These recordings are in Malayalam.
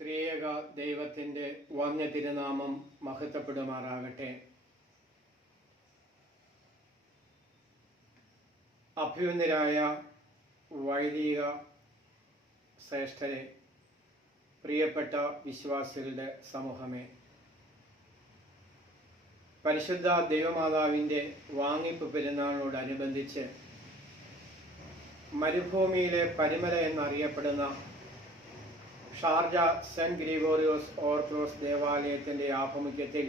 ത്രിയേക ദൈവത്തിൻ്റെ വന്യ തിരുനാമം മഹത്വപ്പെടുമാറാകട്ടെ. അഭ്യുന്നരായ വൈദിക ശ്രേഷ്ഠരെ, പ്രിയപ്പെട്ട വിശ്വാസികളുടെ സമൂഹമേ, പരിശുദ്ധ ദൈവമാതാവിൻ്റെ വാങ്ങിപ്പ് പെരുന്നാളിനോടനുബന്ധിച്ച് മരുഭൂമിയിലെ പരിമല എന്നറിയപ്പെടുന്ന ഷാർജ സെന്റ് ഗ്രിഗോറിയോസ് ഓർത്തഡോക്സ് ദേവാലയത്തിൻ്റെ ആഭിമുഖ്യത്തിൽ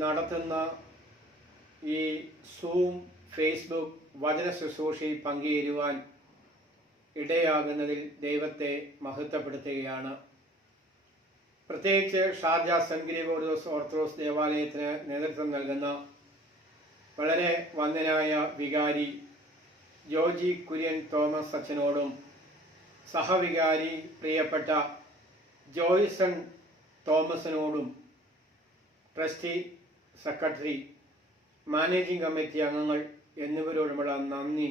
നടത്തുന്ന ഈ സൂം ഫേസ്ബുക്ക് വചന ശുശ്രൂഷയിൽ പങ്കുചേരുവാൻ ഇടയാകുന്നതിൽ ദൈവത്തെ മഹത്വപ്പെടുത്തുകയാണ്. പ്രത്യേകിച്ച് ഷാർജ സെന്റ് ഗ്രിഗോറിയോസ് ഓർത്തഡോക്സ് ദേവാലയത്തിന് നേതൃത്വം നൽകുന്ന വളരെ വന്ദനായ വികാരി ജോർജി കുര്യൻ തോമസ് അച്ഛനോടും സഹവികാരി പ്രിയപ്പെട്ട ജോയ്സൺ തോമസിനോടും ട്രസ്റ്റി, സെക്രട്ടറി, മാനേജിംഗ് കമ്മിറ്റി അംഗങ്ങൾ എന്നിവരോടുമുള്ള നന്ദി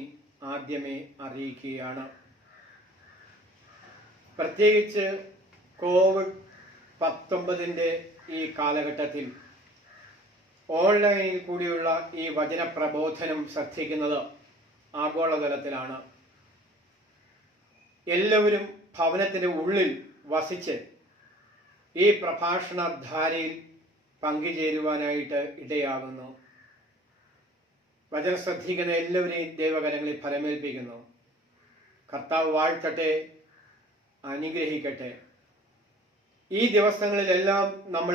ആദ്യമേ അറിയിക്കുകയാണ്. പ്രത്യേകിച്ച് COVID-19 ഈ കാലഘട്ടത്തിൽ ഓൺലൈനിൽ കൂടിയുള്ള ഈ വചന പ്രബോധനം ശ്രദ്ധിക്കുന്നത് ആഗോളതലത്തിലാണ്. എല്ലാവരും ഭവനത്തിൻ്റെ ഉള്ളിൽ വസിച്ച് ഈ പ്രഭാഷണധാരയിൽ പങ്കുചേരുവാനായിട്ട് ഇടയാകുന്നു. വചനം ശ്രദ്ധിക്കുന്ന എല്ലാവരെയും ദൈവകരങ്ങളിൽ ഫലമേൽപ്പിക്കുന്നു. കർത്താവ് വാഴ്ത്തട്ടെ, അനുഗ്രഹിക്കട്ടെ. ഈ ദിവസങ്ങളിലെല്ലാം നമ്മൾ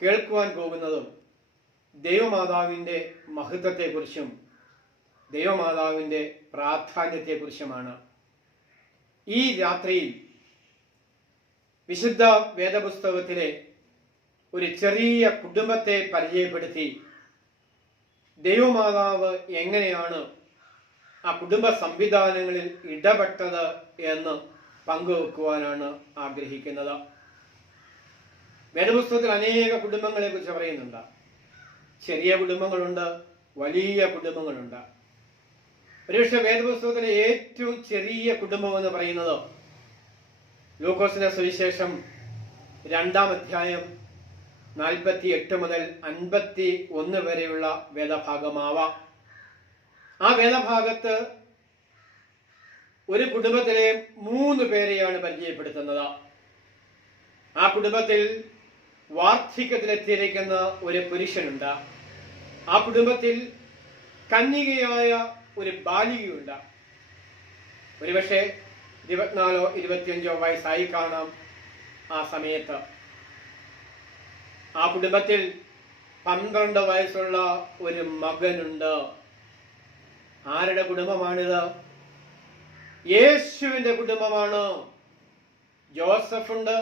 കേൾക്കുവാൻ പോകുന്നതും ദൈവമാതാവിൻ്റെ മഹത്വത്തെക്കുറിച്ചും ദൈവമാതാവിൻ്റെ പ്രാധാന്യത്തെക്കുറിച്ചുമാണ്. ഈ രാത്രിയിൽ വിശുദ്ധ വേദപുസ്തകത്തിലെ ഒരു ചെറിയ കുടുംബത്തെ പരിചയപ്പെടുത്തി ദൈവമാതാവ് എങ്ങനെയാണ് ആ കുടുംബ സംവിധാനങ്ങളിൽ ഇടപെട്ടത് എന്ന് പങ്കുവെക്കുവാനാണ് ആഗ്രഹിക്കുന്നത്. വേദപുസ്തകത്തിൽ അനേക കുടുംബങ്ങളെ കുറിച്ച് പറയുന്നുണ്ട്. ചെറിയ കുടുംബങ്ങളുണ്ട്, വലിയ കുടുംബങ്ങളുണ്ട്. ഒരുപക്ഷെ വേദപുസ്തകത്തിലെ ഏറ്റവും ചെറിയ കുടുംബം എന്ന് പറയുന്നത് ലൂക്കോസിന്റെ സുവിശേഷം 2-ാം അധ്യായം 48 മുതൽ 51 വരെയുള്ള വേദഭാഗമാവാം. ആ വേദഭാഗത്ത് ഒരു കുടുംബത്തിലെ 3 പേരെയാണ് പരിചയപ്പെടുത്തുന്നത്. ആ കുടുംബത്തിൽ വാർദ്ധക്യത്തിലെത്തിയിരിക്കുന്ന ഒരു പുരുഷനുണ്ട്. ആ കുടുംബത്തിൽ കന്യകയായ ഒരു ബാലികയുണ്ട്. ഒരുപക്ഷെ 24-25 വയസ്സായി കാണാം ആ സമയത്ത്. ആ കുടുംബത്തിൽ 12 വയസ്സുള്ള ഒരു മകനുണ്ട്. ആരുടെ കുടുംബമാണിത്? യേശുവിൻ്റെ കുടുംബമാണ്. ജോസഫുണ്ട്,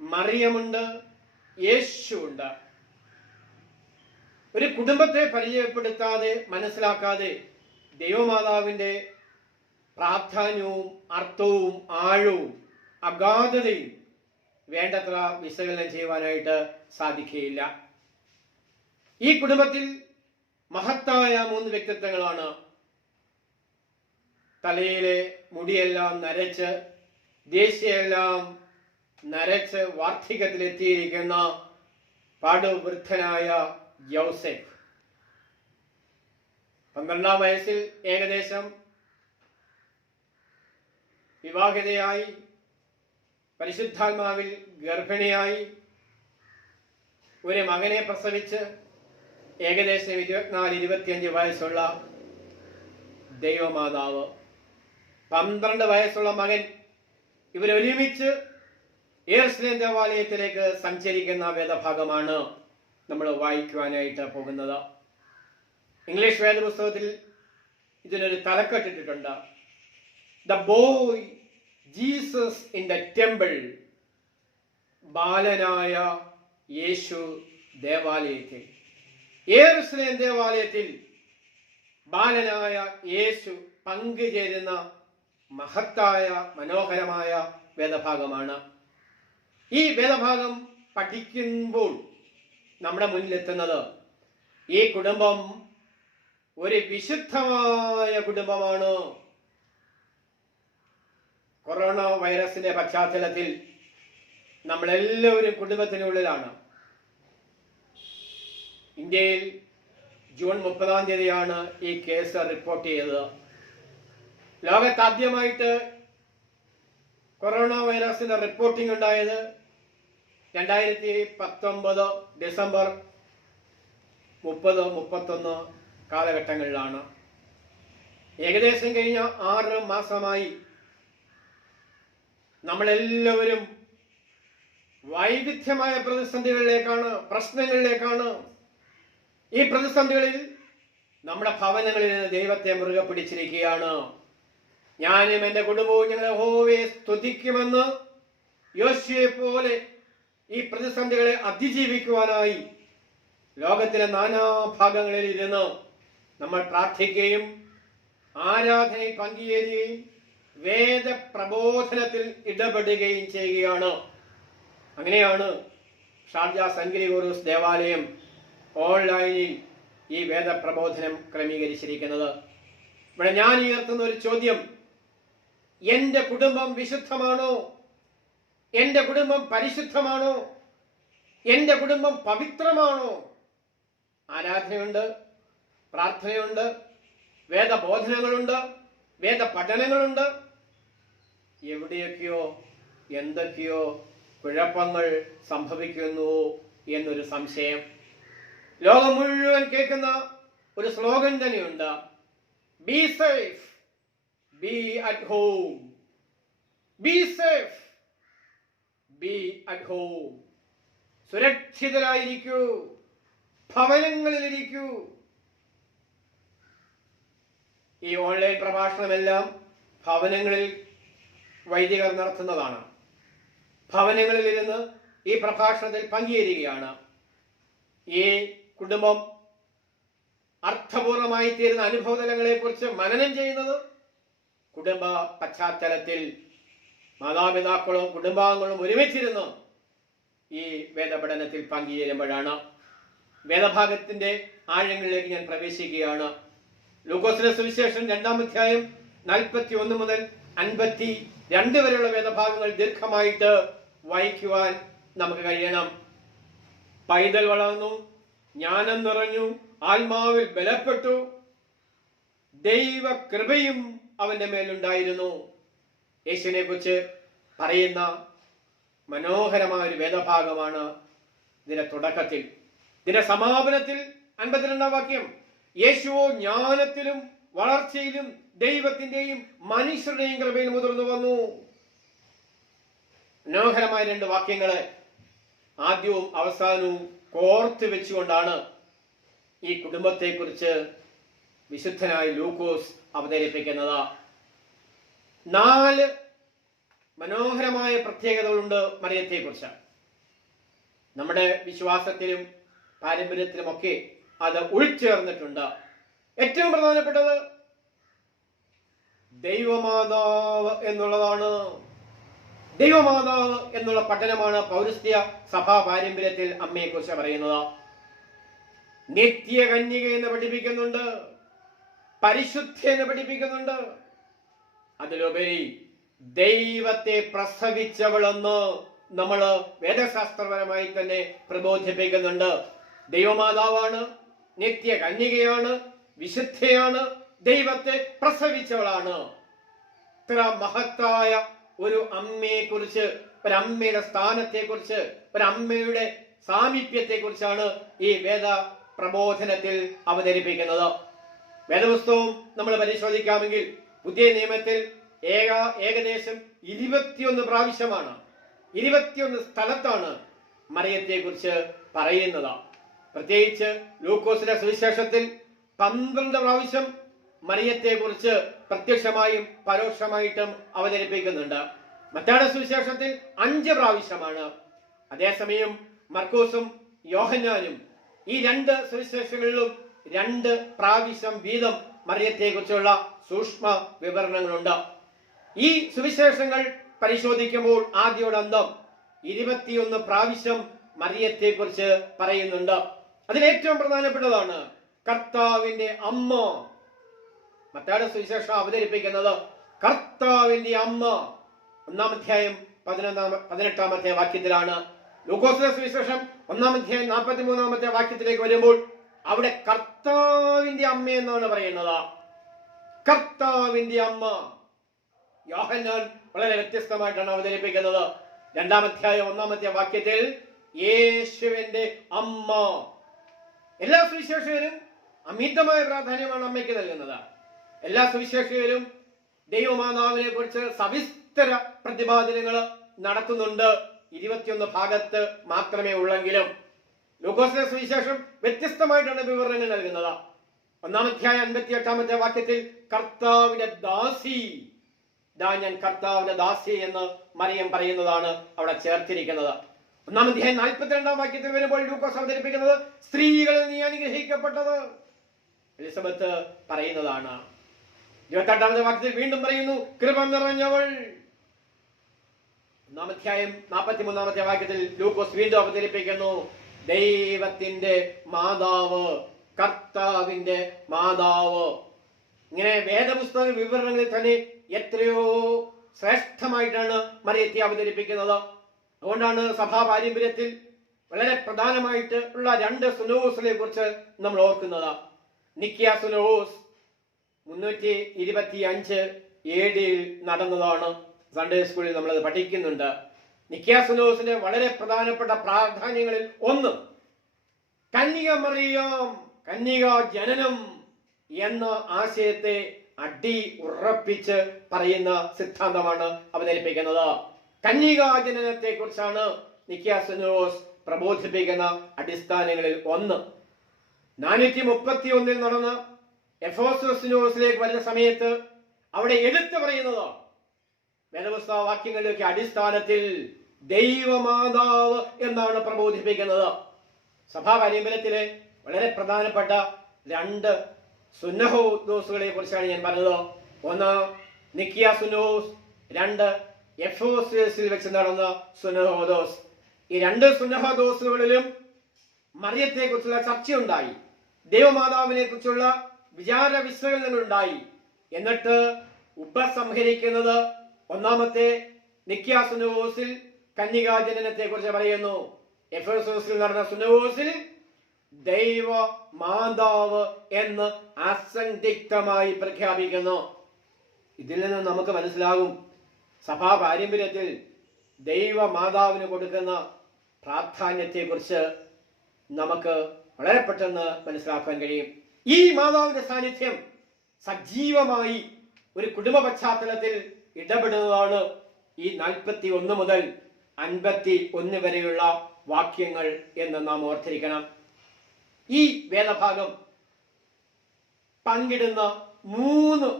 മറിയമുണ്ട്, യേശുവുണ്ട്. ഒരു കുടുംബത്തെ പരിചയപ്പെടുത്താതെ, മനസ്സിലാക്കാതെ ദൈവമാതാവിൻ്റെ പ്രാധാന്യവും അർത്ഥവും ആഴവും അഗാധതയും വേണ്ടത്ര വിശകലനം ചെയ്യുവാനായിട്ട് സാധിക്കുകയില്ല. ഈ കുടുംബത്തിൽ മഹത്തായ 3 വ്യക്തിത്വങ്ങളാണ്. തലയിലെ മുടിയെല്ലാം നരച്ച്, ദേശീയെല്ലാം നരച്ച് വാർദ്ധക്യത്തിലെത്തിയിരിക്കുന്ന പാടുവൃദ്ധനായ യൗസേഫ്. 12-ാം വയസ്സിൽ ഏകദേശം വിവാഹിതയായി, പരിശുദ്ധാത്മാവിൽ ഗർഭിണിയായി, ഒരു മകനെ പ്രസവിച്ച് ഏകദേശം 24-25 വയസ്സുള്ള ദൈവമാതാവ്, 12 വയസ്സുള്ള മകൻ. ഇവരൊരുമിച്ച് യെരുശലേം ദേവാലയത്തിലേക്ക് സഞ്ചരിക്കുന്ന വേദഭാഗമാണ് നമ്മൾ വായിക്കുവാനായിട്ട് പോകുന്നത്. ഇംഗ്ലീഷ് വേദപുസ്തകത്തിൽ ഇതിനൊരു തലക്കെട്ടിട്ടുണ്ട്: the boy Jesus in the temple. ബാലനായ യേശു ദേവാലയത്തിൽ, യെരുശലേം ദേവാലയത്തിൽ ബാലനായ യേശു പങ്കുചേരുന്ന മഹത്തായ മനോഹരമായ വേദഭാഗമാണ്. ഈ വേദഭാഗം പഠിക്കുമ്പോൾ നമ്മുടെ മുന്നിലെത്തുന്നത് ഈ കുടുംബം ഒരു വിശുദ്ധമായ കുടുംബമാണ്. കൊറോണ വൈറസിന്റെ പശ്ചാത്തലത്തിൽ നമ്മളെല്ലാവരും കുടുംബത്തിനുള്ളിലാണ്. ഇന്ത്യയിൽ ജൂൺ 30 ഈ കേസ് റിപ്പോർട്ട് ചെയ്തത്. ലോകത്താദ്യമായിട്ട് കൊറോണ വൈറസിന്റെ റിപ്പോർട്ടിംഗ് ഉണ്ടായത് 2019 ഡിസംബർ 30-31 കാലഘട്ടങ്ങളിലാണ്. ഏകദേശം കഴിഞ്ഞ 6 മാസമായി നമ്മളെല്ലാവരും വൈവിധ്യമായ പ്രതിസന്ധികളിലേക്കാണ്, പ്രശ്നങ്ങളിലേക്കാണ്. ഈ പ്രതിസന്ധികളിൽ നമ്മുടെ ഭവനങ്ങളിൽ നിന്ന് ദൈവത്തെ മുറുകെ പിടിച്ചിരിക്കുകയാണ്. ഞാനും എൻ്റെ കുടുംബവും ഞങ്ങളെ യഹോവയെ സ്തുതിക്കുമെന്ന് യോശുവയെ പോലെ ഈ പ്രതിസന്ധികളെ അതിജീവിക്കുവാനായി ലോകത്തിലെ നാനാഭാഗങ്ങളിൽ ഇരുന്ന് നമ്മൾ പ്രാർത്ഥിക്കുകയും ആരാധനയിൽ പങ്കുചേരുകയും വേദപ്രബോധനത്തിൽ ഇടപെടുകയും ചെയ്യുകയാണ്. അങ്ങനെയാണ് ഷാർജ സെന്റ് ഗ്രിഗോറിയോസ് ദേവാലയം ഓൺലൈനിൽ ഈ വേദപ്രബോധനം ക്രമീകരിച്ചിരിക്കുന്നത്. ഇവിടെ ഞാൻ ഉയർത്തുന്ന ഒരു ചോദ്യം: എൻ്റെ കുടുംബം വിശുദ്ധമാണോ? എൻ്റെ കുടുംബം പരിശുദ്ധമാണോ? എൻ്റെ കുടുംബം പവിത്രമാണോ? ആരാധനയുണ്ട്, പ്രാർത്ഥനയുണ്ട്, വേദബോധനങ്ങളുണ്ട്, വേദപഠനങ്ങളുണ്ട്. എവിടെയൊക്കെയോ എന്തൊക്കെയോ കുഴപ്പങ്ങൾ സംഭവിക്കുന്നു എന്നൊരു സംശയം. ലോകം മുഴുവൻ കേൾക്കുന്ന ഒരു സ്ലോഗൻ തന്നെയുണ്ട്: be safe, be at home. Be safe, be at home. സുരക്ഷിതരായിരിക്കൂ, ഭവനങ്ങളിലിരിക്കൂ. ഈ ഓൺലൈൻ പ്രഭാഷണമെല്ലാം ഭവനങ്ങളിൽ വൈദികർ നടത്തുന്നതാണ്. ഭവനങ്ങളിൽ ഇരുന്ന് ഈ പ്രഭാഷണത്തിൽ പങ്കുചേരുകയാണ്. ഈ കുടുംബം അർത്ഥപൂർണമായി തീരുന്ന അനുഭവതലങ്ങളെ കുറിച്ച് മനനം ചെയ്യുന്നത് കുടുംബ പശ്ചാത്തലത്തിൽ മാതാപിതാക്കളും കുടുംബാംഗങ്ങളും ഒരുമിച്ചിരുന്ന് ഈ വേദപഠനത്തിൽ പങ്കുചേരുമ്പോഴാണ്. വേദഭാഗത്തിന്റെ ആഴങ്ങളിലേക്ക് ഞാൻ പ്രവേശിക്കുകയാണ്. ലൂക്കോസിന്റെ സുവിശേഷം 2-ാം അധ്യായം 41 മുതൽ 52 വരെയുള്ള വേദഭാഗങ്ങൾ ദീർഘമായിട്ട് വായിക്കുവാൻ നമുക്ക് കഴിയണം. പൈതൽ വളർന്നു, ജ്ഞാനം നിറഞ്ഞു, ആത്മാവിൽ ബലപ്പെട്ടു, ദൈവ കൃപയും അവന്റെ മേലുണ്ടായിരുന്നു. യേശുവിനെ കുറിച്ച് പറയുന്ന മനോഹരമായ ഒരു വേദഭാഗമാണ് ഇതിന്റെ തുടക്കത്തിൽ. ഇതിന്റെ സമാപനത്തിൽ 52-ാം വാക്യം: യേശുവോ ജ്ഞാനത്തിലും വളർച്ചയിലും ദൈവത്തിന്റെയും മനുഷ്യരുടെയും കൃപയിൽ മുതിർന്നു വന്നു. മനോഹരമായ 2 വാക്യങ്ങള് ആദ്യവും അവസാനവും കോർത്ത് വെച്ചുകൊണ്ടാണ് ഈ കുടുംബത്തെ കുറിച്ച് വിശുദ്ധനായ ലൂക്കോസ് അവതരിപ്പിക്കുന്നത്. 4 മനോഹരമായ പ്രത്യേകതകളുണ്ട് മറിയത്തെ കുറിച്ച്. നമ്മുടെ വിശ്വാസത്തിലും പാരമ്പര്യത്തിലുമൊക്കെ അത് ഉൾച്ചേർന്നിട്ടുണ്ട്. ഏറ്റവും പ്രധാനപ്പെട്ടത് ദൈവമാതാവ് എന്നുള്ളതാണ്. ദൈവമാതാവ് എന്നുള്ള പഠനമാണ് പൗരസ്ത്യ സഭാ പാരമ്പര്യത്തിൽ അമ്മയെ കുറിച്ച് പറയുന്നത്. നിത്യകന്യക എന്ന് പഠിപ്പിക്കുന്നുണ്ട്, പരിശുദ്ധ എന്ന് പഠിപ്പിക്കുന്നുണ്ട്. അതിലുപരി ദൈവത്തെ പ്രസവിച്ചവളെന്ന് നമ്മൾ വേദശാസ്ത്രപരമായി തന്നെ പ്രബോധിപ്പിക്കുന്നുണ്ട്. ദൈവമാതാവാണ്, നിത്യകന്യകയാണ്, വിശുദ്ധയാണ്, ദൈവത്തെ പ്രസവിച്ചവളാണ്. ഇത്ര മഹത്തായ ഒരു അമ്മയെ കുറിച്ച്, ഒരമ്മയുടെ സ്ഥാനത്തെ കുറിച്ച്, ഒരമ്മയുടെ സാമീപ്യത്തെ കുറിച്ചാണ് ഈ വേദ പ്രബോധനത്തിൽ അവതരിപ്പിക്കുന്നത്. വേദപുസ്തകവും നമ്മൾ പരിശോധിക്കാമെങ്കിൽ പുതിയ നിയമത്തിൽ ഏകദേശം 21 പ്രാവശ്യമാണ്, 21 സ്ഥലത്താണ് മറിയത്തെ കുറിച്ച് പറയുന്നത്. പ്രത്യേകിച്ച് ലൂക്കോസിന്റെ സുവിശേഷത്തിൽ 12 പ്രാവശ്യം മറിയത്തെ കുറിച്ച് പ്രത്യക്ഷമായും പരോക്ഷമായിട്ടും അവതരിപ്പിക്കുന്നുണ്ട്. മത്തായിയുടെ സുവിശേഷത്തിൽ 5 പ്രാവശ്യമാണ്. അതേസമയം മർക്കോസും യോഹന്നാനും ഈ 2 സുവിശേഷങ്ങളിലും 2 പ്രാവശ്യം വീതം മറിയത്തെ കുറിച്ചുള്ള സൂക്ഷ്മ വിവരണങ്ങളുണ്ട്. ഈ സുവിശേഷങ്ങൾ പരിശോധിക്കുമ്പോൾ ആദ്യോടന്തം 21 പ്രാവശ്യം മറിയത്തെ കുറിച്ച് പറയുന്നുണ്ട്. അതിലേറ്റവും പ്രധാനപ്പെട്ടതാണ് കർത്താവിന്റെ അമ്മ. മത്തായിയുടെ സുവിശേഷം അവതരിപ്പിക്കുന്നത് കർത്താവിന്റെ അമ്മ, 1-ാം അധ്യായം 18-ാമത്തെ വാക്യത്തിലാണ്. ലൂക്കോസിന്റെ സുവിശേഷം 1-ാം അധ്യായം 43-ാമത്തെ വാക്യത്തിലേക്ക് വരുമ്പോൾ അവിടെ കർത്താവിന്റെ അമ്മ എന്നാണ് പറയുന്നത്. കർത്താവിന്റെ അമ്മ. യോഹന്നാൻ വളരെ വ്യത്യസ്തമായിട്ടാണ് അവതരിപ്പിക്കുന്നത്. 2-ാം അധ്യായം 1-ാമത്തെ വാക്യത്തിൽ യേശുവിന്റെ അമ്മ. എല്ലാ സുവിശേഷകരും അമിതമായ പ്രാധാന്യമാണ് അമ്മയ്ക്ക് നൽകുന്നത്. എല്ലാ സുവിശേഷകരും ദൈവമാതാവിനെ കുറിച്ച് സവിസ്തര പ്രതിപാദനങ്ങൾ നടത്തുന്നുണ്ട്. 21 ഭാഗത്ത് മാത്രമേ ഉള്ളെങ്കിലും ലൂക്കോസിന്റെ സുവിശേഷം വ്യത്യസ്തമായിട്ടാണ് വിവരണങ്ങൾ നൽകുന്നത്. 1-ാം അധ്യായം 58-ാമത്തെ വാക്യത്തിൽ കർത്താവിന്റെ ദാസി, ദാ ഞാൻ കർത്താവിന്റെ ദാസി എന്ന് മറിയം പറയുന്നതാണ് അവിടെ ചേർത്തിരിക്കുന്നത്. 1-ാം അധ്യായം 42-ാം വാക്യത്തിൽ വരുമ്പോൾ ലൂക്കോസ് അവതരിപ്പിക്കുന്നത് സ്ത്രീകളിൽ നീ അനുഗ്രഹിക്കപ്പെട്ടത് എലിസബത്ത് പറയുന്നതാണ്. 28-ാമത്തെ വാക്യത്തിൽ വീണ്ടും പറയുന്നു കൃപ നിറഞ്ഞവൾ. 1-ാം അധ്യായം 43-ാമത്തെ വാക്യത്തിൽ ലൂക്കോസ് വീണ്ടും അവതരിപ്പിക്കുന്നു ദൈവത്തിന്റെ മാതാവ്, കർത്താവിന്റെ മാതാവ്. ഇങ്ങനെ വേദപുസ്തക വിവരണങ്ങളിൽ തന്നെ എത്രയോ ശ്രേഷ്ഠമായിട്ടാണ് മറിയത്തെ അവതരിപ്പിക്കുന്നത്. അതുകൊണ്ടാണ് സഭാ പാരമ്പര്യത്തിൽ വളരെ പ്രധാനമായിട്ട് ഉള്ള 2 സുനോസിനെ കുറിച്ച് നമ്മൾ ഓർക്കുന്നത്. നിക്കിയ സുനോസ് 325 AD നടന്നതാണ്. സൺഡേ സ്കൂളിൽ നമ്മളത് പഠിക്കുന്നുണ്ട്. നിക്കിയ സുനോസിന്റെ വളരെ പ്രധാനപ്പെട്ട പ്രാധാന്യങ്ങളിൽ ഒന്ന് കന്യക മറിയം, കന്യക ജനനം എന്ന ആശയത്തെ അടി ഉറപ്പിച്ച് പറയുന്ന സിദ്ധാന്തമാണ് അവതരിപ്പിക്കുന്നത്. കന്യകാ ജനനത്തെ കുറിച്ചാണ് നിക്കിയ സുനോസ് പ്രബോധിപ്പിക്കുന്ന അടിസ്ഥാനങ്ങളിൽ ഒന്ന്. 431 നടന്ന എഫേസോസ് സിനോസിലേക്ക് വരുന്ന സമയത്ത് അവിടെ എടുത്തു പറയുന്നത് വേദപുസ്തക വാക്യങ്ങളിലേക്ക് അടിസ്ഥാനത്തിൽ ദൈവമാതാവ് എന്നാണ് പ്രബോധിപ്പിക്കുന്നത്. സഭാ പാരമ്പര്യത്തിലെ വളരെ പ്രധാനപ്പെട്ട 2 സുന്നഹോദോസുകളെ കുറിച്ചാണ് ഞാൻ പറഞ്ഞത്. ഒന്ന് നിക്കിയ സുനോസ്, 2 എഫേസോസിൽ വെച്ച് നടന്ന സുന്നഹോദോസ്. ഈ 2 സുന്നഹോദോസുകളിലും മറിയത്തെ കുറിച്ചുള്ള ചർച്ചയുണ്ടായി, ദൈവമാതാവിനെ കുറിച്ചുള്ള വിചാര വിശകലനങ്ങൾ ഉണ്ടായി. എന്നിട്ട് ഉപസംഹരിക്കുന്നത് 1-ാമത്തെ നിക്കിയ സുന്നഹോസിൽ കന്യകാജനനത്തെ കുറിച്ച് പറയുന്നു. എഫേസോസിൽ നടന്ന സുന്നഹോസിൽ ദൈവ മാതാവ് എന്ന് അസന്ധിഗ്ധമായി പ്രഖ്യാപിക്കുന്നു. ഇതിൽ നിന്ന് നമുക്ക് മനസ്സിലാകും സഭാ പാരമ്പര്യത്തിൽ ദൈവ മാതാവിന് കൊടുക്കുന്ന പ്രാധാന്യത്തെ കുറിച്ച് നമുക്ക് വളരെ പെട്ടെന്ന് മനസ്സിലാക്കാൻ കഴിയും. ഈ മാതാവിന്റെ സാന്നിധ്യം സജീവമായി ഒരു കുടുംബ പശ്ചാത്തലത്തിൽ ഇടപെടുന്നതാണ് ഈ 41 മുതൽ 51 വരെയുള്ള വാക്യങ്ങൾ എന്ന് നാം ഓർത്തിരിക്കണം. ഈ വേദഭാഗം പങ്കിടുന്ന 3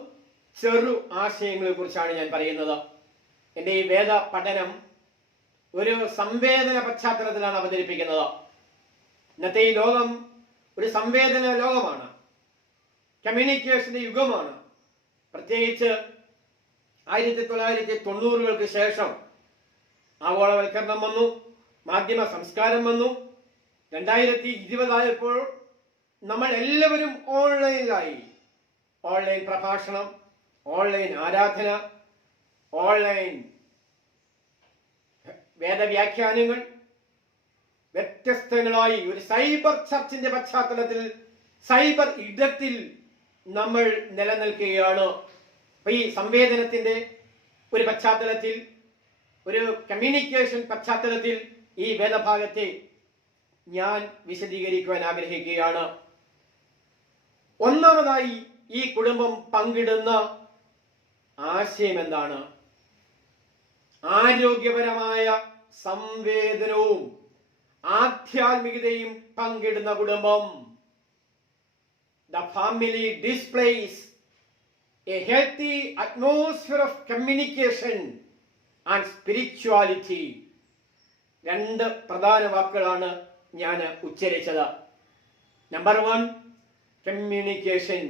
ചെറു ആശയങ്ങളെ കുറിച്ചാണ് ഞാൻ പറയുന്നത്. എൻ്റെ ഈ വേദ പഠനം ഒരു സംവേദന പശ്ചാത്തലത്തിലാണ് അവതരിപ്പിക്കുന്നത്. ഇന്നത്തെ ഈ ലോകം ഒരു സംവേദന ലോകമാണ്, കമ്മ്യൂണിക്കേഷന്റെ യുഗമാണ്. പ്രത്യേകിച്ച് 1990-കൾക്ക് ശേഷം ആഗോളവൽക്കരണം വന്നു, മാധ്യമ സംസ്കാരം വന്നു. 2020 ആയപ്പോൾ നമ്മൾ എല്ലാവരും ഓൺലൈനിലായി. ഓൺലൈൻ പ്രഭാഷണം, ഓൺലൈൻ ആരാധന, ഓൺലൈൻ വേദവ്യാഖ്യാനങ്ങൾ വ്യത്യസ്തങ്ങളായി ഒരു സൈബർ ചർച്ചിന്റെ പശ്ചാത്തലത്തിൽ, സൈബർ ഇടത്തിൽ നമ്മൾ നിലനിൽക്കുകയാണ്. അപ്പൊ ഈ സംവേദനത്തിന്റെ ഒരു പശ്ചാത്തലത്തിൽ, ഒരു കമ്മ്യൂണിക്കേഷൻ പശ്ചാത്തലത്തിൽ ഈ വേദഭാഗത്തെ ഞാൻ വിശദീകരിക്കുവാൻ ആഗ്രഹിക്കുകയാണ്. ഒന്നാമതായി ഈ കുടുംബം പങ്കിടുന്ന ആശയം എന്താണ്? ആരോഗ്യപരമായ സംവേദനവും ആധ്യാത്മികതയും പങ്കിടുന്ന കുടുംബം. The family displays a healthy atmosphere of communication and spirituality. 2 പ്രധാന വാക്കുകളാണ് ഞാൻ ഉച്ചരിച്ചത്. Number 1 communication,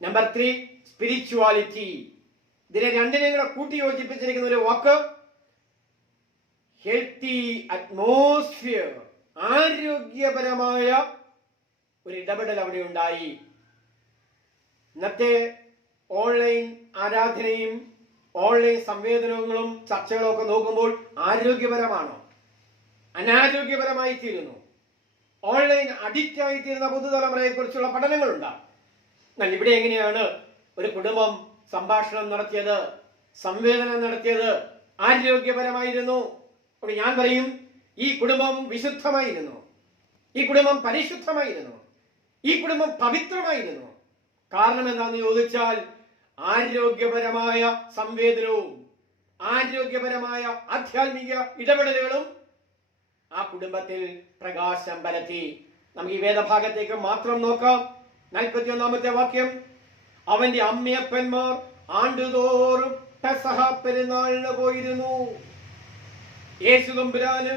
number 3 spirituality. ഇതിനെ രണ്ടിനെയും കൂടെ കൂട്ടി യോജിപ്പിച്ചിരിക്കുന്ന ഒരു വാക്ക് ഹെൽത്തി അറ്റ്മോസ്ഫിയർ. ആരോഗ്യപരമായ ഒരു ഇടപെടൽ അവിടെ ഉണ്ടായി. ഇന്നത്തെ ഓൺലൈൻ ആരാധനയും ഓൺലൈൻ സംവേദനങ്ങളും ചർച്ചകളും ഒക്കെ നോക്കുമ്പോൾ ആരോഗ്യപരമാണോ, അനാരോഗ്യപരമായി തീരുന്നു? ഓൺലൈൻ അഡിക്റ്റ് ആയിത്തീരുന്ന പുതുതലമുറയെ കുറിച്ചുള്ള പഠനങ്ങളുണ്ട്. എന്നാൽ ഇവിടെ എങ്ങനെയാണ് ഒരു കുടുംബം സംഭാഷണം നടത്തിയത്, സംവേദനം നടത്തിയത്? ആരോഗ്യപരമായിരുന്നു. അപ്പോൾ ഞാൻ പറയും, ഈ കുടുംബം വിശുദ്ധമായിരുന്നു, ഈ കുടുംബം പരിശുദ്ധമായിരുന്നു, ഈ കുടുംബം പവിത്രമായിരുന്നു. കാരണം എന്താണെന്ന് ചോദിച്ചാൽ ആരോഗ്യപരമായ സംവേദനവും ആരോഗ്യപരമായ ആധ്യാത്മിക ഇടപെടലുകളും ആ കുടുംബത്തിൽ പ്രകാശം പരത്തി. നമുക്ക് ഈ വേദഭാഗത്തേക്ക് മാത്രം നോക്കാം. 41-ാമത്തെ വാക്യം, അവന്റെ അമ്മയപ്പന്മാർ ആണ്ടുതോറും പെസഹ പെരുന്നാളിന് പോയിരുന്നു. യേശു തമ്പുരാന്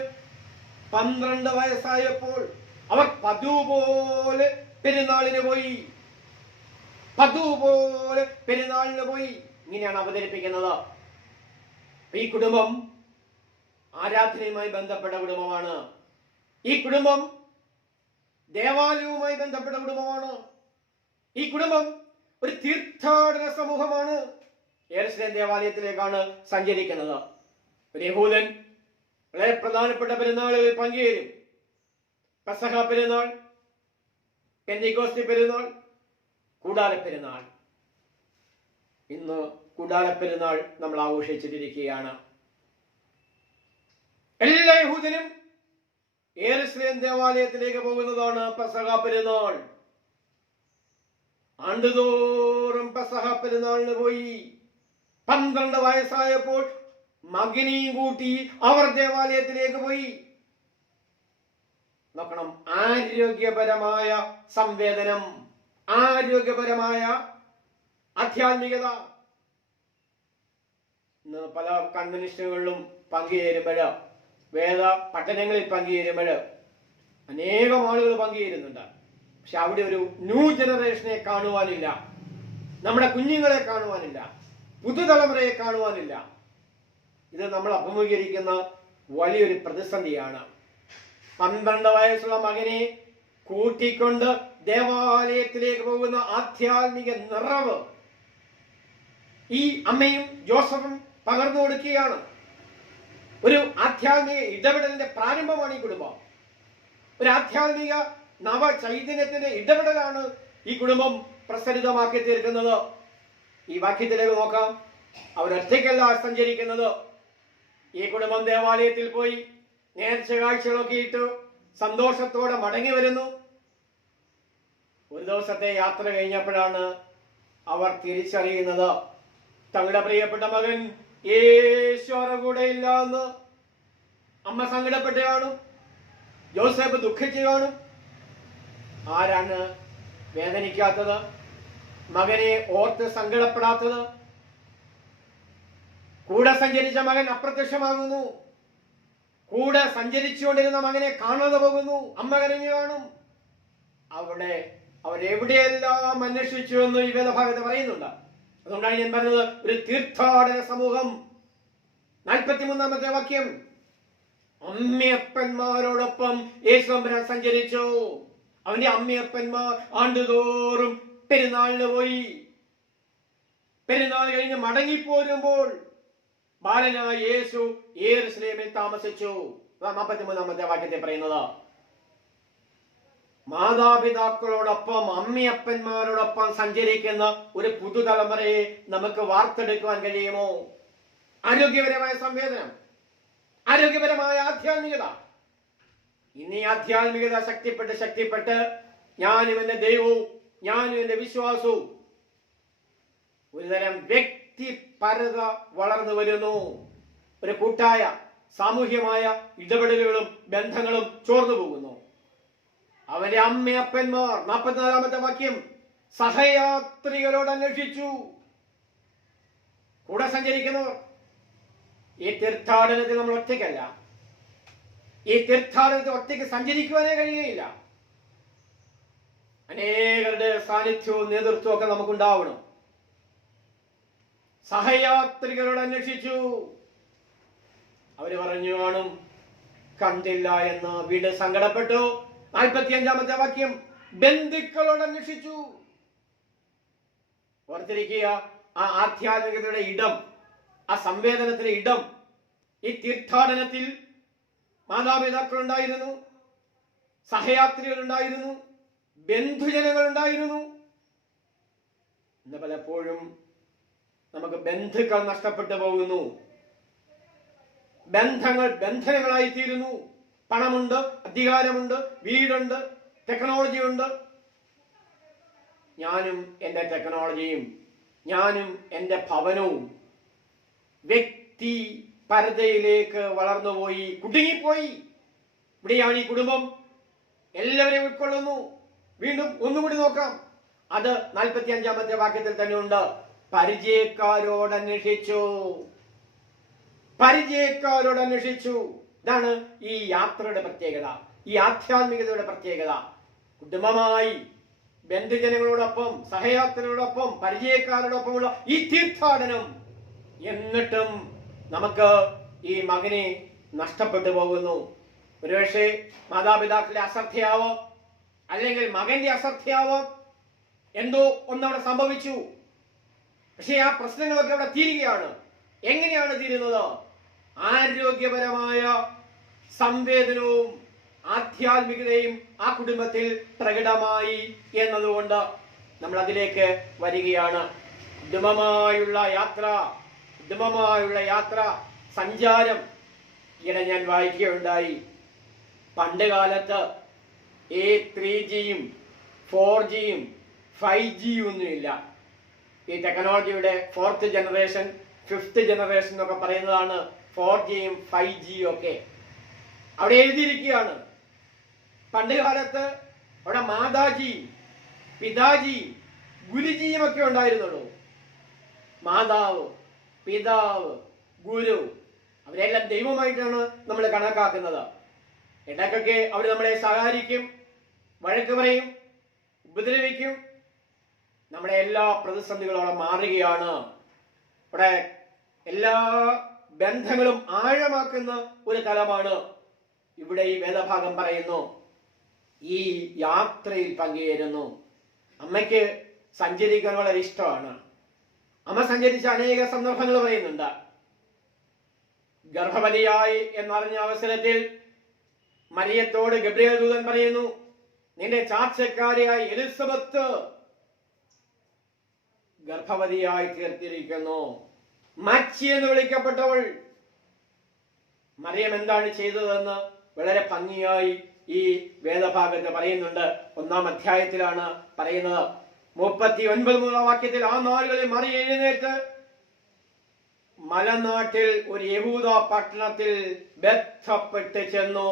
12 വയസ്സായപ്പോൾ അവർ പതുപോലെ പെരുന്നാളിന് പോയി. പതുപോലെ പെരുന്നാളിന് പോയി. ഇങ്ങനെയാണ് അവതരിപ്പിക്കുന്നത്. ഈ കുടുംബം ആരാധനയുമായി ബന്ധപ്പെട്ട കുടുംബമാണ്. ഈ കുടുംബം ദേവാലയവുമായി ബന്ധപ്പെട്ട കുടുംബമാണ്. ഈ കുടുംബം ഒരു തീർത്ഥാടന സമൂഹമാണ്. യെരുശലേം ദേവാലയത്തിലേക്കാണ് സഞ്ചരിക്കുന്നത്. ഒരു യഹൂദൻ വളരെ പ്രധാനപ്പെട്ട പെരുന്നാളുകളിൽ പങ്കുചേരും. പെസഹ പെരുന്നാൾ, പെന്തക്കോസ്ത് പെരുന്നാൾ, കൂടാര പെരുന്നാൾ. ഇന്ന് കൂടാര പെരുന്നാൾ നമ്മൾ ആഘോഷിച്ചിട്ടിരിക്കുകയാണ്. എല്ലാ യഹൂദനും യെരുശലേം ദേവാലയത്തിലേക്ക് പോകുന്നതാണ് പെസഹ പെരുന്നാൾ. ആണ്ടുതോറും പെസഹ പെരുന്നാളിന് പോയി. 12 വയസ്സായപ്പോൾ മകനെയും കൂട്ടി അവർ ദേവാലയത്തിലേക്ക് പോയി. നോക്കണം, ആരോഗ്യപരമായ സംവേദനം, ആരോഗ്യപരമായ ആധ്യാത്മികത. ഇന്ന് പല കൺവെൻഷനുകളിലും പങ്കുചേരുമ്പോൾ, വേദ പഠനങ്ങളിൽ പങ്കുചേരുമ്പോൾ അനേകം ആളുകൾ പങ്കുചേരുന്നുണ്ട്. പക്ഷെ അവിടെ ഒരു ന്യൂ ജനറേഷനെ കാണുവാനില്ല, നമ്മുടെ കുഞ്ഞുങ്ങളെ കാണുവാനില്ല, പുതുതലമുറയെ കാണുവാനില്ല. ഇത് നമ്മൾ അഭിമുഖീകരിക്കുന്ന വലിയൊരു പ്രതിസന്ധിയാണ്. 12 വയസ്സുള്ള മകനെ കൂട്ടിക്കൊണ്ട് ദേവാലയത്തിലേക്ക് പോകുന്ന ആധ്യാത്മിക നിറവ് ഈ അമ്മയും ജോസഫും പകർന്നു കൊടുക്കുകയാണ്. ഒരു ആധ്യാത്മിക ഇടപെടലിന്റെ പ്രാരംഭമാണ് ഈ കുടുംബം. ഒരു ആധ്യാത്മിക നവചൈതന്യത്തിന്റെ ഇടപെടലാണ് ഈ കുടുംബം പ്രസരിതമാക്കി തീർക്കുന്നത്. ഈ വാക്യത്തിലേക്ക് നോക്കാം. അവരൊറ്റയ്ക്കല്ല സഞ്ചരിക്കുന്നത്. ഈ കുടുംബം ദേവാലയത്തിൽ പോയി നേർച്ച കാഴ്ചകളൊക്കെ ഇട്ട് സന്തോഷത്തോടെ മടങ്ങി വരുന്നു. ഒരു ദിവസത്തെ യാത്ര കഴിഞ്ഞപ്പോഴാണ് അവർ തിരിച്ചറിയുന്നത് തങ്ങളുടെ പ്രിയപ്പെട്ട മകൻ യേശുവിന്റെ കൂടെ ഇല്ല എന്ന്. അമ്മ സങ്കടപ്പെട്ട് കാണും, ജോസഫ് ദുഃഖിച്ചു കാണും. ആരാണ് വേദനിക്കാത്തത്? മകനെ ഓർത്ത് സങ്കടപ്പെടാത്തത്? കൂടെ സഞ്ചരിച്ച മകൻ അപ്രത്യക്ഷമാകുന്നു. കൂടെ സഞ്ചരിച്ചുകൊണ്ടിരുന്ന മകനെ കാണാതെ പോകുന്നു. അമ്മ കരഞ്ഞു കാണും. അവിടെ അവരെവിടെയെല്ലാം അന്വേഷിച്ചു എന്ന് ഈ വേദഭാഗത്ത് പറയുന്നുണ്ട്. അതുകൊണ്ടാണ് ഞാൻ പറഞ്ഞത് ഒരു തീർത്ഥാടന സമൂഹം. 43-ാമത്തെ വാക്യം, അമ്മയപ്പന്മാരോടൊപ്പം യേശു തമ്പുരാൻ സഞ്ചരിച്ചു. അവന്റെ അമ്മയപ്പന്മാർ ആണ്ടുതോറും പെരുന്നാളിന് പോയി. പെരുന്നാൾ കഴിഞ്ഞ് മടങ്ങിപ്പോരുമ്പോൾ ബാലനായ യേശു യെരുശലേമിൽ താമസിച്ചു. 43-ാമത്തെ വാക്യത്തെ പറയുന്നത്. മാതാപിതാക്കളോടൊപ്പം അമ്മയപ്പന്മാരോടൊപ്പം സഞ്ചരിക്കുന്ന ഒരു പുതുതലമുറയെ നമുക്ക് വാർത്തെടുക്കുവാൻ കഴിയുമോ? ആരോഗ്യപരമായ സംവേദനം, ആരോഗ്യപരമായ ആധ്യാത്മികത. ഇനി ആധ്യാത്മികത ശക്തിപ്പെട്ട് ഞാനും എന്റെ ദൈവവും ഞാനും എന്റെ വിശ്വാസവും ഒരുതരം വ്യക്തിപരത വളർന്നു വരുന്നു. ഒരു കൂട്ടായ സാമൂഹ്യമായ ഇടപെടലുകളും ബന്ധങ്ങളും ചോർന്നു പോകുന്നു. അവന്റെ അമ്മയപ്പന്മാർ 44-ാമത്തെ വാക്യം, സഹയാത്രികളോട് അന്വേഷിച്ചു. കൂടെ സഞ്ചരിക്കുന്നവർ. ഈ തീർത്ഥാടനത്തിൽ നമ്മൾ ഒറ്റയ്ക്കല്ല. ഈ തീർത്ഥാടനത്തിൽ ഒറ്റയ്ക്ക് സഞ്ചരിക്കുവാനേ കഴിയുകയില്ല. അനേകരുടെ സാന്നിധ്യവും നേതൃത്വവും ഒക്കെ നമുക്കുണ്ടാവണം. സഹയാത്രികളോട് അന്വേഷിച്ചു. അവര് പറഞ്ഞു കാണും കണ്ടില്ല എന്ന്. വീണ്ടും സങ്കടപ്പെട്ടു. 45-ാമത്തെ വാക്യം, ബന്ധുക്കളോട് അന്വേഷിച്ചു. ഓർത്തിരിക്കുക, ആ ആധ്യാത്മികതയുടെ ഇടം ആ സംവേദനത്തിന് ഇടം. ഈ തീർത്ഥാടനത്തിൽ മാതാപിതാക്കളുണ്ടായിരുന്നു, സഹയാത്രികരുണ്ടായിരുന്നു, ബന്ധുജനങ്ങളുണ്ടായിരുന്നു. ഇന്ന് പലപ്പോഴും നമുക്ക് ബന്ധുക്കൾ നഷ്ടപ്പെട്ടു പോകുന്നു, ബന്ധങ്ങൾ ബന്ധനങ്ങളായി തീരുന്നു. പണമുണ്ട്, അധികാരമുണ്ട്, വീടുണ്ട്, ടെക്നോളജി ഉണ്ട്. ഞാനും എൻ്റെ ടെക്നോളജിയും, ഞാനും എൻ്റെ ഭവനവും വ്യക്തി പരതയിലേക്ക് വളർന്നുപോയി, കുടുങ്ങിപ്പോയി. ഇവിടെയാണ് ഈ കുടുംബം എല്ലാവരെയും ഉൾക്കൊള്ളുന്നു. വീണ്ടും ഒന്നുകൂടി നോക്കാം. അത് 45-ാമത്തെ വാക്യത്തിൽ തന്നെ ഉണ്ട്. പരിചയക്കാരോട് അന്വേഷിച്ചു. ഇതാണ് ഈ യാത്രയുടെ പ്രത്യേകത, ഈ ആധ്യാത്മികതയുടെ പ്രത്യേകത. കുടുംബമായി ബന്ധുജനങ്ങളോടൊപ്പം, സഹയാത്രികളോടൊപ്പം, പരിചയക്കാരോടൊപ്പമുള്ള ഈ തീർത്ഥാടനം. എന്നിട്ടും നമുക്ക് ഈ മകനെ നഷ്ടപ്പെട്ടു പോകുന്നു. ഒരുപക്ഷെ മാതാപിതാക്കളുടെ അശ്രദ്ധയാവോ, അല്ലെങ്കിൽ മകന്റെ അശ്രദ്ധയാവോ, എന്തോ ഒന്നവിടെ സംഭവിച്ചു. പക്ഷെ ആ പ്രശ്നങ്ങളൊക്കെ അവിടെ തീരുകയാണ്. എങ്ങനെയാണ് തീരുന്നത്? ആരോഗ്യപരമായ സംവേദനവും ആധ്യാത്മികതയും ആ കുടുംബത്തിൽ പ്രകടമായി എന്നതുകൊണ്ട് നമ്മൾ അതിലേക്ക് വരികയാണ്. ഉദ്യമമായുള്ള യാത്ര, സഞ്ചാരം. ഈയിടെ ഞാൻ വായിക്കുകയുണ്ടായി, പണ്ട് കാലത്ത് ഈ 3Gയും 4Gയും 5Gയും ഒന്നുമില്ല. ഈ ടെക്നോളജിയുടെ 4th ജനറേഷൻ, 5th ജനറേഷൻ എന്നൊക്കെ പറയുന്നതാണ് 4Gയും 5Gയും ഒക്കെ. അവിടെ എഴുതിയിരിക്കുകയാണ്, പണ്ട് കാലത്ത് അവിടെ മാതാജിയും പിതാജിയും ഗുരുജിയും ഒക്കെ ഉണ്ടായിരുന്നുള്ളൂ. മാതാവ്, പിതാവ്, ഗുരു, അവരെല്ലാം ദൈവമായിട്ടാണ് നമ്മൾ കണക്കാക്കുന്നത്. ഇടയ്ക്കൊക്കെ അവർ നമ്മളെ സഹായിക്കും, വഴക്ക് പറയും, ഉപദ്രവിക്കും. നമ്മുടെ എല്ലാ പ്രതിസന്ധികളോടെ മാറുകയാണ്. ഇവിടെ എല്ലാ ബന്ധങ്ങളും ആഴമാക്കുന്ന ഒരു തലമാണ് ഇവിടെ ഈ വേദഭാഗം പറയുന്നു. ഈ യാത്രയിൽ പങ്കുചേരുന്നു. അമ്മയ്ക്ക് സഞ്ചരിക്കാൻ വളരെ ഇഷ്ടമാണ്. അമ്മ സഞ്ചരിച്ച അനേക സന്ദർഭങ്ങൾ പറയുന്നുണ്ട്. ഗർഭവതിയായി എന്നറിഞ്ഞ അവസരത്തിൽ മറിയത്തോട് ഗബ്രിയേൽ ദൂതൻ പറയുന്നു, നിന്റെ ചാർച്ചക്കാരിയായ എലിസബത്ത് ഗർഭവതിയായി തീർത്തിരിക്കുന്നു. മച്ചി എന്ന് വിളിക്കപ്പെട്ടവൾ. മറിയം എന്താണ് ചെയ്തതെന്ന് വളരെ ഭംഗിയായി ഈ വേദഭാഗത്ത് പറയുന്നുണ്ട്. 1-ാം അധ്യായത്തിലാണ് പറയുന്നത്. 39 വാക്യത്തിൽ, ആ നാളുകളിൽ മറിയ എഴുന്നേറ്റ് മലനാട്ടിൽ ഒരു യഹൂദ പട്ടണത്തിൽ ബന്ധപ്പെട്ട് ചെന്നു.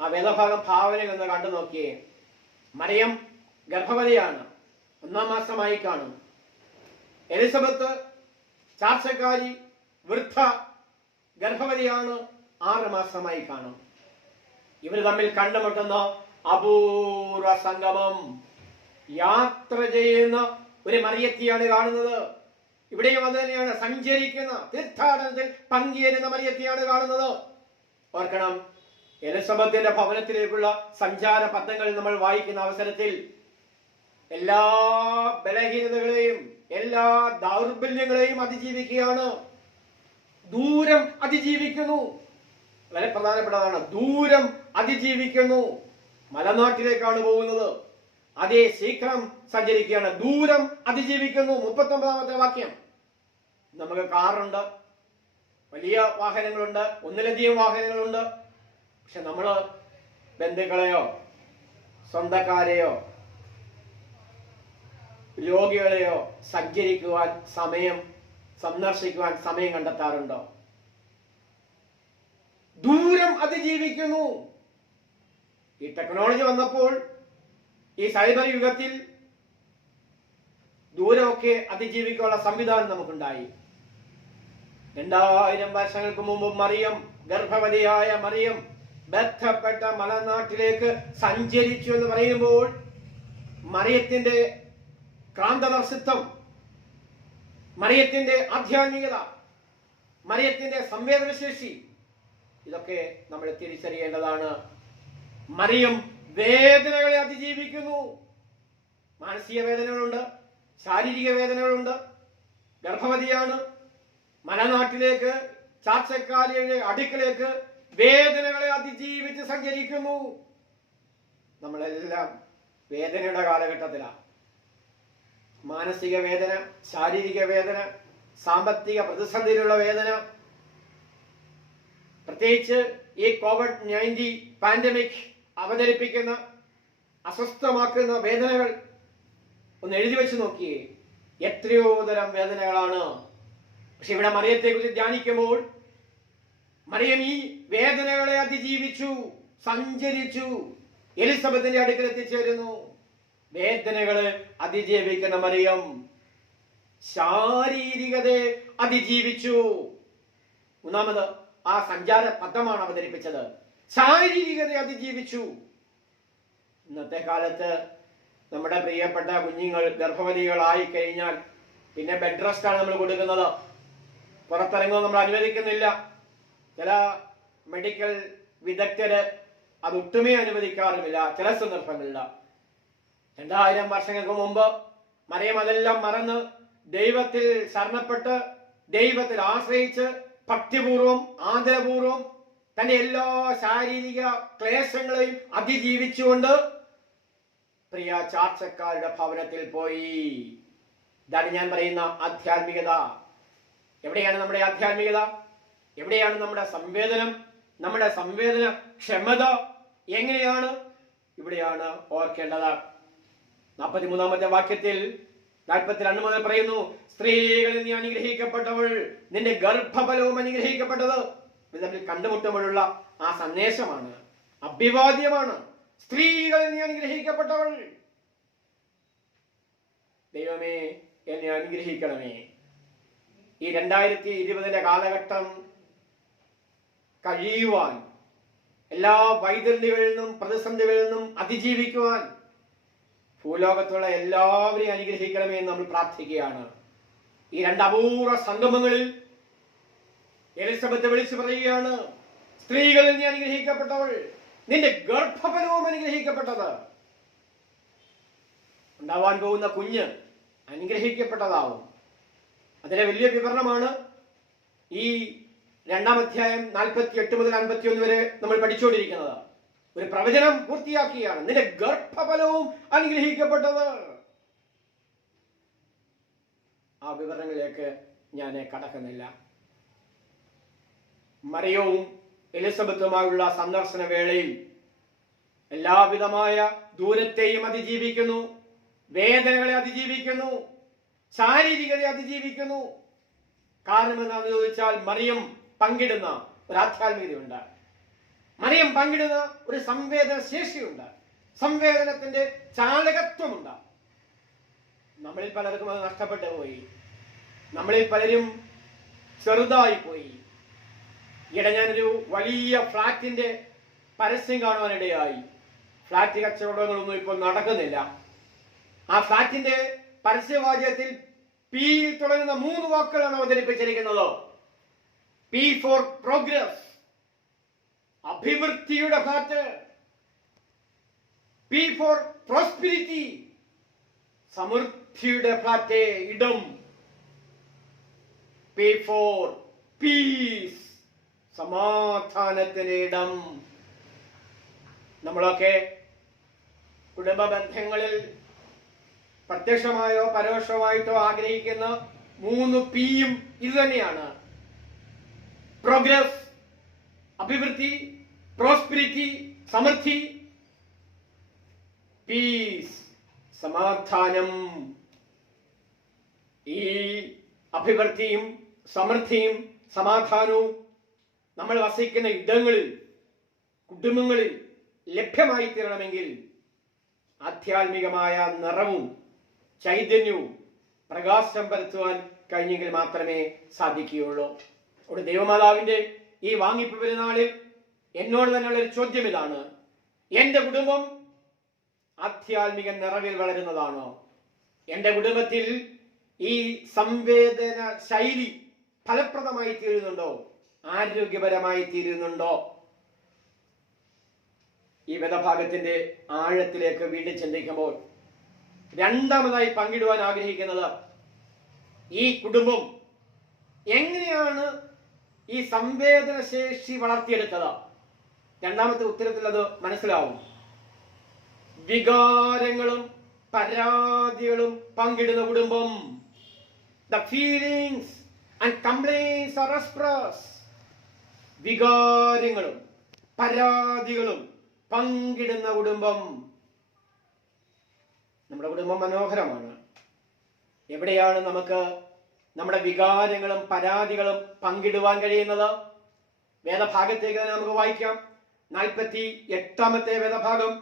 ആ വേദഭാഗം ഭാവനയിൽ ഒന്ന് കണ്ടു നോക്കിയേ. മറിയം ഗർഭവതിയാണ്, 1-ാം മാസമായി കാണും. എലിസബത്ത് ചാർച്ചക്കാരി, വൃദ്ധ, ഗർഭവതിയാണ്, 6 മാസമായി കാണും. ഇവർ തമ്മിൽ കണ്ടുമുട്ടുന്ന അപൂർവ സംഗമം. യാത്ര ചെയ്യുന്ന ഒരു മറിയത്തിയാണ് കാണുന്നത്. ഇവിടെയും അത് തന്നെയാണ്, സഞ്ചരിക്കുന്ന, തീർത്ഥാടനത്തിൽ പങ്കുചേരുന്ന മറിയത്തിയാണ് കാണുന്നത്. ഓർക്കണം, എലിസബത്തിന്റെ ഭവനത്തിലേക്കുള്ള സഞ്ചാര പദ്ധങ്ങൾ നമ്മൾ വായിക്കുന്ന അവസരത്തിൽ എല്ലാ ബലഹീനതകളെയും എല്ലാ ദൗർബല്യങ്ങളെയും അതിജീവിക്കുകയാണ്. ദൂരം അതിജീവിക്കുന്നു. വളരെ പ്രധാനപ്പെട്ടതാണ്, ദൂരം അതിജീവിക്കുന്നു. മലനാട്ടിലേക്കാണ് പോകുന്നത്. അതേ ശീഘ്രം സഞ്ചരിക്കുകയാണ്, ദൂരം അതിജീവിക്കുന്നു. 39-ാമത്തെ വാക്യം. നമുക്ക് കാറുണ്ട്, വലിയ വാഹനങ്ങളുണ്ട്, ഒന്നിലധികം വാഹനങ്ങളുണ്ട്. പക്ഷെ നമ്മള് ബന്ധുക്കളെയോ സ്വന്തക്കാരെയോ രോഗികളെയോ സന്ദർശിക്കുവാൻ സമയം കണ്ടെത്താറുണ്ടോ? ദൂരം അതിജീവിക്കുന്നു. ഈ ടെക്നോളജി വന്നപ്പോൾ, ഈ സൈബർ യുഗത്തിൽ ദൂരമൊക്കെ അതിജീവിക്കാനുള്ള സംവിധാനം നമുക്കുണ്ടായി. 2000 വർഷങ്ങൾക്ക് മുമ്പ് മറിയം, ഗർഭവതിയായ മറിയം ബന്ധപ്പെട്ട മലനാട്ടിലേക്ക് സഞ്ചരിച്ചു എന്ന് പറയുമ്പോൾ മറിയത്തിന്റെ ക്രാന്തദർശിത്വം, മറിയത്തിന്റെ ആധ്യാത്മികത, മറിയത്തിന്റെ സംവേദനശേഷി, ഇതൊക്കെ നമ്മൾ തിരിച്ചറിയേണ്ടതാണ്. മറിയം വേദനകളെ അതിജീവിക്കുന്നു. മാനസിക വേദനകളുണ്ട്, ശാരീരിക വേദനകളുണ്ട്, ഗർഭവതിയാണ്. മലനാട്ടിലേക്ക്, ചാർച്ചക്കാലിയുടെ അടുക്കിലേക്ക് വേദനകളെ അതിജീവിച്ച് സഞ്ചരിക്കുന്നു. നമ്മളെല്ലാം വേദനയുടെ കാലഘട്ടത്തിലാണ്. മാനസിക വേദന, ശാരീരിക വേദന, സാമ്പത്തിക പ്രതിസന്ധിയിലുള്ള വേദന, പ്രത്യേകിച്ച് ഈ COVID-19 പാൻഡമിക് അവതരിപ്പിക്കുന്ന അസ്വസ്ഥമാക്കുന്ന വേദനകൾ ഒന്ന് എഴുതി വെച്ച് നോക്കിയേ. എത്രയോ തരം വേദനകളാണ്. പക്ഷെ ഇവിടെ മറിയത്തെ കുറിച്ച് ധ്യാനിക്കുമ്പോൾ മറിയം ഈ വേദനകളെ അതിജീവിച്ചു, സഞ്ചരിച്ചു, എലിസബത്തിന്റെ അടുക്കൽ എത്തിച്ചേരുന്നു. വേദനകളെ അതിജീവിക്കുന്ന മറിയം ശാരീരികതയെ അതിജീവിച്ചു. മൂന്നാമത് ആ സഞ്ചാര പദമാണ് അവതരിപ്പിച്ചത്. ശാരീരികതയെ അതിജീവിച്ചു. ഇന്നത്തെ കാലത്ത് നമ്മുടെ പ്രിയപ്പെട്ട കുഞ്ഞുങ്ങൾ ഗർഭവതികളായി കഴിഞ്ഞാൽ പിന്നെ ബെഡ് റെസ്റ്റ് ആണ് നമ്മൾ കൊടുക്കുന്നത്. പുറത്തിറങ്ങുന്നത് നമ്മൾ അനുവദിക്കുന്നില്ല. ചില മെഡിക്കൽ വിദഗ്ധര് അത് ഒട്ടുമേ അനുവദിക്കാറുമില്ല ചില സന്ദർഭങ്ങളില്ല. 2000 വർഷങ്ങൾക്ക് മുമ്പ് മറിയം അതെല്ലാം മറന്ന് ദൈവത്തിൽ ശരണപ്പെട്ട് ദൈവത്തിൽ ആശ്രയിച്ച് ഭക്തിപൂർവം ആദരപൂർവം തന്റെ എല്ലാ ശാരീരിക ക്ലേശങ്ങളെയും അതിജീവിച്ചുകൊണ്ട് പ്രിയ ചാർച്ചക്കാരുടെ ഭവനത്തിൽ പോയി. ഇതാണ് ഞാൻ പറയുന്ന ആധ്യാത്മികത. എവിടെയാണ് നമ്മുടെ ആധ്യാത്മികത? എവിടെയാണ് നമ്മുടെ സംവേദനം, നമ്മുടെ സംവേദന ക്ഷമത എങ്ങനെയാണ്? ഇവിടെയാണ് ഓർക്കേണ്ടത്. 43-ാമത്തെ വാക്യത്തിൽ 42 മുതൽ പറയുന്നു, സ്ത്രീകളിൽ നീ അനുഗ്രഹിക്കപ്പെട്ടവൾ, നിന്റെ ഗർഭഫലവും അനുഗ്രഹിക്കപ്പെട്ടത്. ഇത് തമ്മിൽ കണ്ടുമുട്ടുമ്പോഴുള്ള ആ സന്ദേശമാണ്, അഭിവാദ്യമാണ്. സ്ത്രീകളിൽ നീ അനുഗ്രഹിക്കപ്പെട്ടവൾ. ദൈവമേ എന്നെ അനുഗ്രഹിക്കണമേ. ഈ 2020 കാലഘട്ടം കഴിയുവാൻ, എല്ലാ വൈതരണികളിൽ നിന്നും പ്രതിസന്ധികളിൽ നിന്നും അതിജീവിക്കുവാൻ ഭൂലോകത്തുള്ള എല്ലാവരെയും അനുഗ്രഹിക്കണമേ എന്ന് നമ്മൾ പ്രാർത്ഥിക്കുകയാണ്. ഈ 2 അപൂർവ സംഗമങ്ങളിൽ എലിസബത്ത് വിളിച്ചു പറയുകയാണ്, സ്ത്രീകളിൽ നീ അനുഗ്രഹിക്കപ്പെട്ടവൾ, നിന്റെ ഗർഭഫലവും അനുഗ്രഹിക്കപ്പെട്ടത്. ഉണ്ടാവാൻ പോകുന്ന കുഞ്ഞ് അനുഗ്രഹിക്കപ്പെട്ടതാവും. അതിലെ വലിയ വിവരണമാണ് ഈ 2-ാം അധ്യായം 48 മുതൽ 51 വരെ നമ്മൾ പഠിച്ചുകൊണ്ടിരിക്കുന്നത്. ഒരു പ്രവചനം പൂർത്തിയാക്കിയാണ്, നിന്റെ ഗർഭഫലവും അനുഗ്രഹിക്കപ്പെട്ടത്. ആ വിവരണങ്ങളിലേക്ക് ഞാൻ കടക്കുന്നില്ല. മറിയവും എലിസബത്തുമായുള്ള സന്ദർശന വേളയിൽ എല്ലാവിധമായ ദൂരത്തെയും അതിജീവിക്കുന്നു, വേദനകളെ അതിജീവിക്കുന്നു, ശാരീരികതയെ അതിജീവിക്കുന്നു. കാരണം എന്താണെന്ന് ചോദിച്ചാൽ മറിയം പങ്കിടുന്ന ഒരു ആധ്യാത്മികതയുണ്ട്. മറിയം പങ്കിടുന്ന ഒരു സംവേദന ശേഷിയുണ്ട്, സംവേദനത്തിന്റെ ചാലകത്വമുണ്ട്. നമ്മളിൽ പലർക്കും അത് നഷ്ടപ്പെട്ടു പോയി. നമ്മളിൽ പലരും ചെറുതായി പോയി. ഈയിടെ ഞാനൊരു വലിയ ഫ്ലാറ്റിന്റെ പരസ്യം കാണുവാനിടയായി. ഫ്ലാറ്റ് കച്ചവടങ്ങളൊന്നും ഇപ്പോൾ നടക്കുന്നില്ല. ആ ഫ്ലാറ്റിന്റെ പരസ്യവാചകത്തിൽ പി തുടങ്ങുന്ന 3 വാക്കുകളാണ് അവതരിപ്പിച്ചിരിക്കുന്നത്. പി ഫോർ പ്രോഗ്രസ്, അഭിവൃദ്ധിയുടെ ഫ്ലാറ്റ്. പി ഫോർ പ്രോസ്പിരിറ്റി, സമൃദ്ധിയുടെ ഫ്ലാറ്റ്, ഇടം. പി ഫോർ പീസ്, സമാധാനത്തിന്റെ ഇടം. നമ്മളൊക്കെ കുടുംബ ബന്ധങ്ങളിൽ പ്രത്യക്ഷമായോ പരോക്ഷമായിട്ടോ ആഗ്രഹിക്കുന്ന 3 പിയും ഇത് തന്നെയാണ്. പ്രോഗ്രസ്, അഭിവൃദ്ധി, പ്രോസ്പിരിറ്റി, സമൃദ്ധി. പീസ്, സമാധാനം. ഈ അഭിവൃദ്ധിയും സമൃദ്ധിയും സമാധാനവും നമ്മൾ വസിക്കുന്ന ഇടങ്ങളിൽ, കുടുംബങ്ങളിൽ ലഭ്യമായി തീരണമെങ്കിൽ ആധ്യാത്മികമായ നിറവും ചൈതന്യവും പ്രകാശം പരത്തുവാൻ കഴിഞ്ഞെങ്കിൽ മാത്രമേ സാധിക്കുകയുള്ളൂ. ഒരു ദൈവമാതാവിന്റെ ഈ വാങ്ങിപ്പ് പെരുന്നാളിൽ എന്നോട് തന്നെയുള്ള ഒരു ചോദ്യം ഇതാണ്: എന്റെ കുടുംബം ആധ്യാത്മിക നിറവിൽ വളരുന്നതാണോ? എന്റെ കുടുംബത്തിൽ ഈ സംവേദന ശൈലി ഫലപ്രദമായി തീരുന്നുണ്ടോ? ആരോഗ്യപരമായി തീരുന്നുണ്ടോ? ഈ വേദഭാഗത്തിന്റെ ആഴത്തിലേക്ക് വീണ്ടും ചിന്തിക്കുമ്പോൾ രണ്ടാമതായി പങ്കിടുവാൻ ആഗ്രഹിക്കുന്നത് ഈ കുടുംബം എങ്ങനെയാണ് ഈ സംവേദനശേഷി വളർത്തിയെടുത്തത്? രണ്ടാമത്തെ ഉത്തരത്തിൽ അത് മനസ്സിലാവും. വികാരങ്ങളും പരാതികളും പങ്കിടുന്ന കുടുംബം. The feelings and complaints are expressed. വികാരങ്ങളും പരാതികളും പങ്കിടുന്ന കുടുംബം. നമ്മുടെ കുടുംബം മനോഹരമാണ്. എവിടെയാണ് നമുക്ക് നമ്മുടെ വികാരങ്ങളും പരാതികളും പങ്കിടുവാൻ കഴിയുന്നത്? വേദഭാഗത്തേക്ക് തന്നെ നമുക്ക് വായിക്കാം. 48 വേദഭാഗം,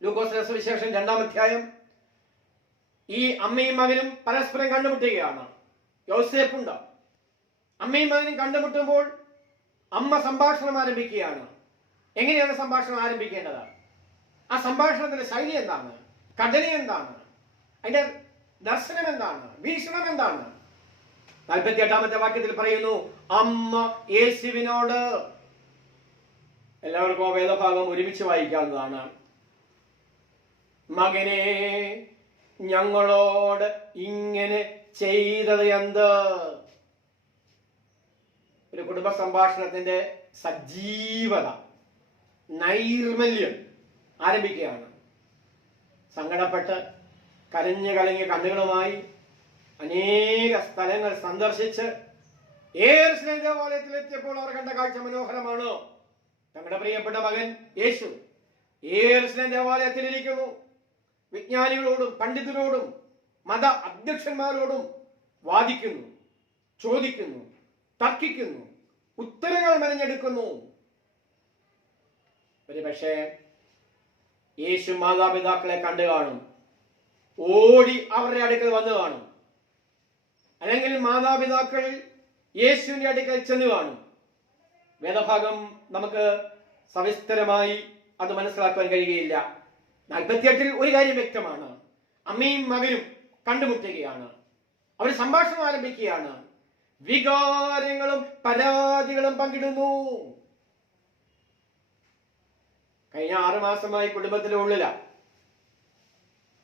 ലൂക്കോസിന്റെ സുവിശേഷം 2-ാം അധ്യായം. ഈ അമ്മയും മകനും പരസ്പരം കണ്ടുമുട്ടുകയാണ്. യോസേപ്പുണ്ട്. അമ്മയും മകനും കണ്ടുമുട്ടുമ്പോൾ അമ്മ സംഭാഷണം ആരംഭിക്കുകയാണ്. എങ്ങനെയാണ് സംഭാഷണം ആരംഭിക്കേണ്ടത്? ആ സംഭാഷണത്തിന്റെ ശൈലി എന്താണ്? ഘടന എന്താണ്? അതിന്റെ ദർശനം എന്താണ്? വീക്ഷണം എന്താണ്? 48 വാക്യത്തിൽ പറയുന്നു, അമ്മ യേശുവിനോട്. എല്ലാവർക്കും ആ വേദഭാഗം ഒരുമിച്ച് വായിക്കാവുന്നതാണ്. മകനെ, ഞങ്ങളോട് ഇങ്ങനെ ചെയ്തത് എന്ത്? ഒരു കുടുംബ സംഭാഷണത്തിന്റെ സജീവത, നൈർമല്യം ആരംഭിക്കുകയാണ്. സങ്കടപ്പെട്ട് കരഞ്ഞു കലങ്ങിയ കണ്ണുകളുമായി അനേക സ്ഥലങ്ങൾ സന്ദർശിച്ച് യെരൂശലേം ദേവാലയത്തിൽ എത്തിയപ്പോൾ അവർ കണ്ട കാഴ്ച മനോഹരമാണ്. തങ്ങളുടെ പ്രിയപ്പെട്ട മകൻ യേശു യെരൂശലേം ദേവാലയത്തിൽ ഇരിക്കുന്നു. വിജ്ഞാനികളോടും പണ്ഡിതരോടും മത അധ്യക്ഷന്മാരോടും വാദിക്കുന്നു, ചോദിക്കുന്നു, തർക്കിക്കുന്നു, ഉത്തരങ്ങൾ മെനഞ്ഞെടുക്കുന്നു. ഒരുപക്ഷെ യേശു മാതാപിതാക്കളെ കണ്ടു കാണും, ഓടി അവരുടെ അടുക്കൽ വന്നു കാണും. അല്ലെങ്കിൽ മാതാപിതാക്കൾ യേശുവിന്റെ അടുക്കൽ ചെന്ന് കാണും. വേദഭാഗം നമുക്ക് സവിസ്തരമായി അത് മനസ്സിലാക്കാൻ കഴിയുകയില്ല. 48 ഒരു കാര്യം വ്യക്തമാണ്. അമ്മയും മകനും കണ്ടുമുട്ടുകയാണ്. അവർ സംഭാഷണം ആരംഭിക്കുകയാണ്. വികാരങ്ങളും പരാതികളും പങ്കിടുന്നു. കഴിഞ്ഞ 6 മാസമായി കുടുംബത്തിന്റെ ഉള്ളില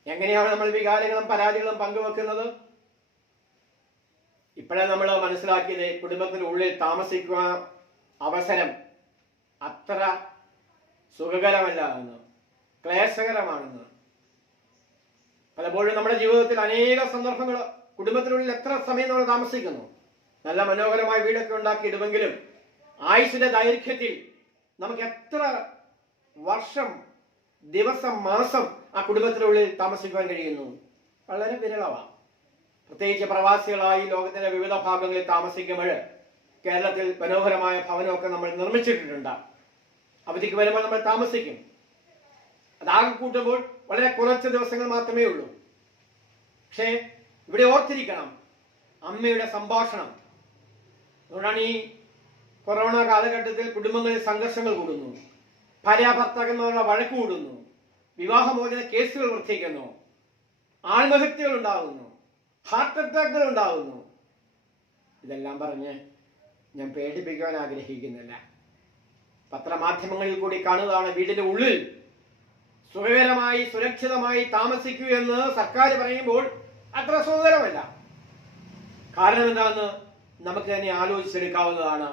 എങ്ങനെയാണ് നമ്മൾ വികാരങ്ങളും പരാതികളും പങ്കുവെക്കുന്നത്? ഇപ്പോഴേ നമ്മൾ മനസ്സിലാക്കിയത് കുടുംബത്തിന്റെ ഉള്ളിൽ താമസിക്കുവാൻ അവസരം അത്ര സുഖകരമല്ല എന്ന്, ക്ലേശകരമാണെന്ന്. പലപ്പോഴും നമ്മുടെ ജീവിതത്തിൽ അനേക സന്ദർഭങ്ങൾ കുടുംബത്തിനുള്ളിൽ എത്ര സമയം നമ്മൾ താമസിക്കുന്നു. നല്ല മനോഹരമായ വീടൊക്കെ ഉണ്ടാക്കിയിടുമെങ്കിലും ആയുസ്സിന്റെ ദൈർഘ്യത്തിൽ നമുക്ക് എത്ര വർഷം, ദിവസം, മാസം ആ കുടുംബത്തിനുള്ളിൽ താമസിക്കുവാൻ കഴിയുന്നു? വളരെ വിരളമാണ്. പ്രത്യേകിച്ച് പ്രവാസികളായി ലോകത്തിന്റെ വിവിധ ഭാഗങ്ങളിൽ താമസിക്കുമ്പോൾ കേരളത്തിൽ മനോഹരമായ ഭവനമൊക്കെ നമ്മൾ നിർമ്മിച്ചിട്ടുണ്ട്. അവധിക്ക് വരുമ്പോൾ നമ്മൾ താമസിക്കും. അതാകെ കൂട്ടുമ്പോൾ വളരെ കുറച്ച് ദിവസങ്ങൾ മാത്രമേ ഉള്ളൂ. പക്ഷേ ഇവിടെ ഓർത്തിരിക്കണം, അമ്മയുടെ സംഭാഷണം. അതുകൊണ്ടാണ് ഈ കൊറോണ കാലഘട്ടത്തിൽ കുടുംബങ്ങളിൽ സംഘർഷങ്ങൾ കൂടുന്നു, ഭാര്യാഭർത്താക്കന്മാരുടെ വഴക്ക് കൂടുന്നു, വിവാഹമോചന കേസുകൾ വർദ്ധിക്കുന്നു, ആത്മഹത്യകൾ ഉണ്ടാകുന്നു, ഹാർട്ട് അറ്റാക്കുകൾ ഉണ്ടാകുന്നു. ഇതെല്ലാം പറഞ്ഞ് ഞാൻ പേടിപ്പിക്കുവാൻ ആഗ്രഹിക്കുന്നില്ല. പത്രമാധ്യമങ്ങളിൽ കൂടി കാണുന്നതാണ്. വീടിന്റെ ഉള്ളിൽ സുഖകരമായി സുരക്ഷിതമായി താമസിക്കൂ എന്ന് സർക്കാർ പറയുമ്പോൾ അത്ര സുഖകരമല്ല. കാരണം എന്താണെന്ന് നമുക്ക് തന്നെ ആലോചിച്ചെടുക്കാവുന്നതാണ്.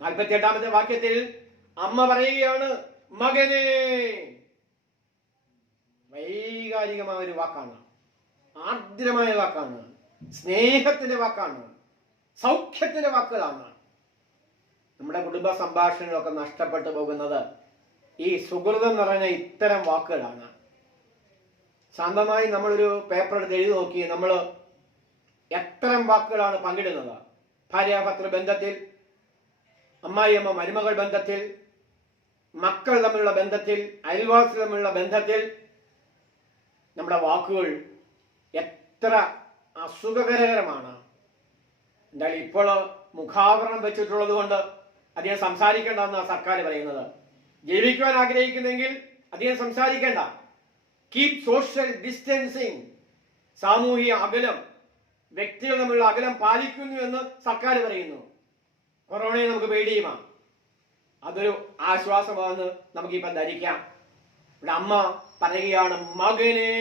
48 വാക്യത്തിൽ അമ്മ പറയുകയാണ്, മകനെ. വൈകാരികമായ ഒരു വാക്കാണ്, ആർദ്രമായ വാക്കാണ്, സ്നേഹത്തിന്റെ വാക്കാണ്, സൗഖ്യത്തിന്റെ വാക്കുകളാണ്. നമ്മുടെ കുടുംബ സംഭാഷണങ്ങളൊക്കെ നഷ്ടപ്പെട്ടു പോകുന്നത് ഈ സുഹൃതം നിറഞ്ഞ ഇത്തരം വാക്കുകളാണ്. ശാന്തമായി നമ്മളൊരു പേപ്പർ എടുത്ത് എഴുതി നോക്കി, നമ്മൾ എത്തരം വാക്കുകളാണ് പങ്കിടുന്നത്? ഭാര്യാഭർത്തൃ ബന്ധത്തിൽ, അമ്മായിയമ്മ മരുമകൾ ബന്ധത്തിൽ, മക്കൾ തമ്മിലുള്ള ബന്ധത്തിൽ, അയൽവാസികൾ തമ്മിലുള്ള ബന്ധത്തിൽ നമ്മുടെ വാക്കുകൾ എത്ര അസുഖകരമാണ്. എന്തായാലും ഇപ്പോൾ മുഖാവരണം വെച്ചിട്ടുള്ളത് കൊണ്ട് അധികം സംസാരിക്കേണ്ടെന്നാണ് സർക്കാർ പറയുന്നത്. ജീവിക്കുവാൻ ആഗ്രഹിക്കുന്നെങ്കിൽ അധികം സംസാരിക്കേണ്ട. കീപ് സോഷ്യൽ ഡിസ്റ്റൻസിങ്, സാമൂഹിക അകലം, വ്യക്തികൾ തമ്മിലുള്ള അകലം പാലിക്കുന്നു എന്ന് സർക്കാർ പറയുന്നു. കൊറോണയെ നമുക്ക് പേടിയുമാണ്. അതൊരു ആശ്വാസമാണെന്ന് നമുക്കിപ്പം ധരിക്കാം. ഇവിടെ അമ്മ പറയുകയാണ്, മകനെ,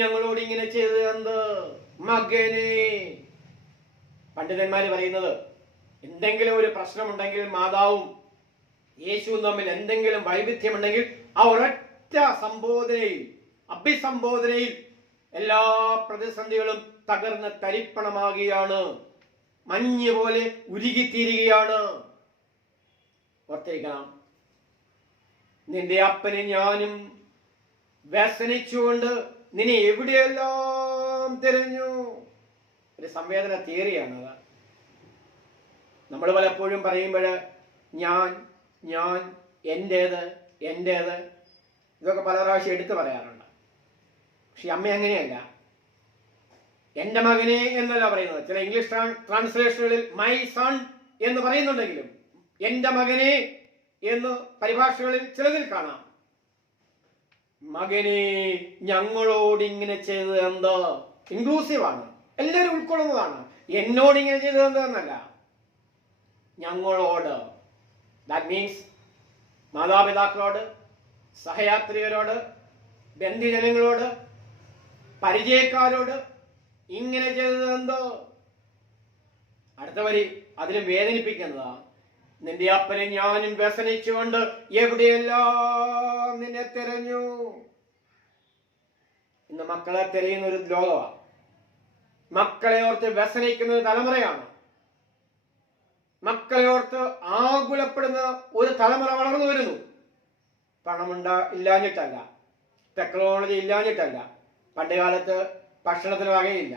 ഞങ്ങളോട് ഇങ്ങനെ ചെയ്തത് എന്ത്? മകനെ. പണ്ഡിതന്മാർ പറയുന്നത്, എന്തെങ്കിലും ഒരു പ്രശ്നമുണ്ടെങ്കിൽ മാതാവും യേശുവും തമ്മിൽ എന്തെങ്കിലും വൈവിധ്യമുണ്ടെങ്കിൽ ആ ഒരൊറ്റ അഭിസംബോധനയിൽ എല്ലാ പ്രതിസന്ധികളും തകർന്ന് തരിപ്പണമാകുകയാണ്, മഞ്ഞ് പോലെ ഉരുകിത്തീരുകയാണ്. ഓർത്തിരിക്കണം, നിന്റെ അപ്പനും ഞാനും വ്യസനിച്ചുകൊണ്ട് നിന്നെ എവിടെയെല്ലാം തിരഞ്ഞു. ഒരു സംവേദന തിയറിയാണ് അത്. നമ്മൾ പലപ്പോഴും പറയുമ്പോൾ ഞാൻ എൻ്റേത് ഇതൊക്കെ പല പ്രാവശ്യം എടുത്തു പറയാറുണ്ട്. പക്ഷെ അമ്മ അങ്ങനെയല്ല. എൻ്റെ മകനെ എന്നല്ല പറയുന്നത്. ചില ഇംഗ്ലീഷ് ട്രാൻസ്ലേഷനുകളിൽ മൈ സൺ എന്ന് പറയുന്നുണ്ടെങ്കിലും എൻ്റെ മകനെ എന്ന് പരിഭാഷകളിൽ ചിലതിൽ കാണാം. മകനെ ഞങ്ങളോട് ഇങ്ങനെ ചെയ്തത് എന്താ? ഇൻക്ലൂസീവാണ്, എല്ലാവരും ഉൾക്കൊള്ളുന്നതാണ്. എന്നോട് ഇങ്ങനെ ചെയ്തത് എന്താന്നല്ല, ഞങ്ങളോട്. ദാറ്റ് മീൻസ് മാതാപിതാക്കളോട്, സഹയാത്രികരോട്, ബന്ധുജനങ്ങളോട്, പരിചയക്കാരോട് ഇങ്ങനെ ചെയ്തത് എന്തോ. അടുത്ത വരി അതിലും വേദനിപ്പിക്കുന്നതാ. നിന്റെ അപ്പനെ ഞാനും വ്യസനിച്ചുകൊണ്ട് എവിടെയെല്ലാം നിന്നെ തിരഞ്ഞു. ഇന്ന് മക്കളെ തിരയുന്ന ഒരു ലോകമാണ്. മക്കളെ ഓർത്ത് വ്യസനിക്കുന്ന ഒരു തലമുറയാണ്. മക്കളെ ഓർത്ത് ആകുലപ്പെടുന്ന ഒരു തലമുറ വളർന്നു വരുന്നു. ഇല്ലാഞ്ഞിട്ടല്ല, ടെക്നോളജി ഇല്ലാഞ്ഞിട്ടല്ല. പണ്ട് കാലത്ത് ഭക്ഷണത്തിന് വകയില്ല,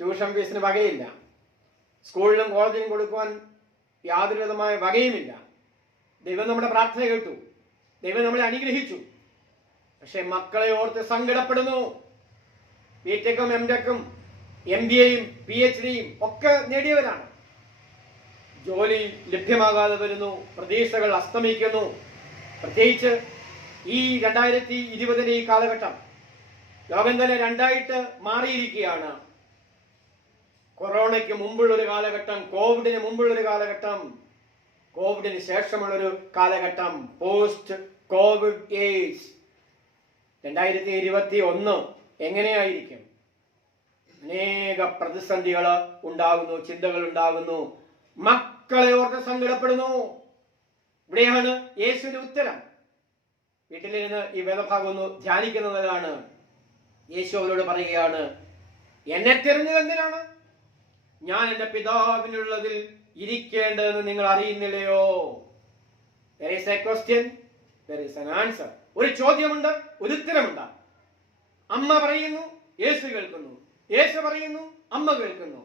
ട്യൂഷൻ ഫീസിന് വകയില്ല, സ്കൂളിലും കോളേജിലും കൊടുക്കുവാൻ യാതൊരു വിധമായ വകയുമില്ല. ദൈവം നമ്മുടെ പ്രാർത്ഥന കേട്ടു, ദൈവം നമ്മളെ അനുഗ്രഹിച്ചു. പക്ഷെ മക്കളെ ഓർത്ത് സങ്കടപ്പെടുന്നു. ബിടെക്കും എംടെക്കും MBAയും PhDയും ഒക്കെ നേടിയവരാണ്. ജോലി ലഭ്യമാകാതെ വരുന്നു, പ്രതീക്ഷകൾ അസ്തമിക്കുന്നു. പ്രത്യേകിച്ച് ഈ 2020 ഈ കാലഘട്ടം ലോകം തന്നെ രണ്ടായിട്ട് മാറിയിരിക്കുകയാണ്. കൊറോണയ്ക്ക് മുമ്പുള്ളൊരു കാലഘട്ടം, കോവിഡിന് മുമ്പുള്ളൊരു കാലഘട്ടം, കോവിഡിന് ശേഷമുള്ളൊരു കാലഘട്ടം, പോസ്റ്റ് കോവിഡ് ഏജ്. 2021 എങ്ങനെയായിരിക്കും? അനേക പ്രതിസന്ധികൾ ഉണ്ടാകുന്നു, ചിന്തകൾ ഉണ്ടാകുന്നു. മക്കളെ ഓർത്ത് സങ്കടപ്പെടുന്നു. ഇവിടെയാണ് യേശുവിന്റെ ഉത്തരം. വീട്ടിലിരുന്ന് ഈ വേദഭാഗം ഒന്ന് ധ്യാനിക്കുന്നതാണ്. യേശു അവരോട് പറയുകയാണ്, എന്നെ തിരഞ്ഞത് എന്തിനാണ്? ഞാൻ എൻ്റെ പിതാവിനുള്ളതിൽ ഇരിക്കേണ്ടതെന്ന് നിങ്ങൾ അറിയുന്നില്ലയോ? There is a question, there is an answer. ഒരു ചോദ്യമുണ്ട്, ഒരു ഉത്തരമുണ്ട്. അമ്മ പറയുന്നു, യേശു കേൾക്കുന്നു. യേശു പറയുന്നു, അമ്മ കേൾക്കുന്നു.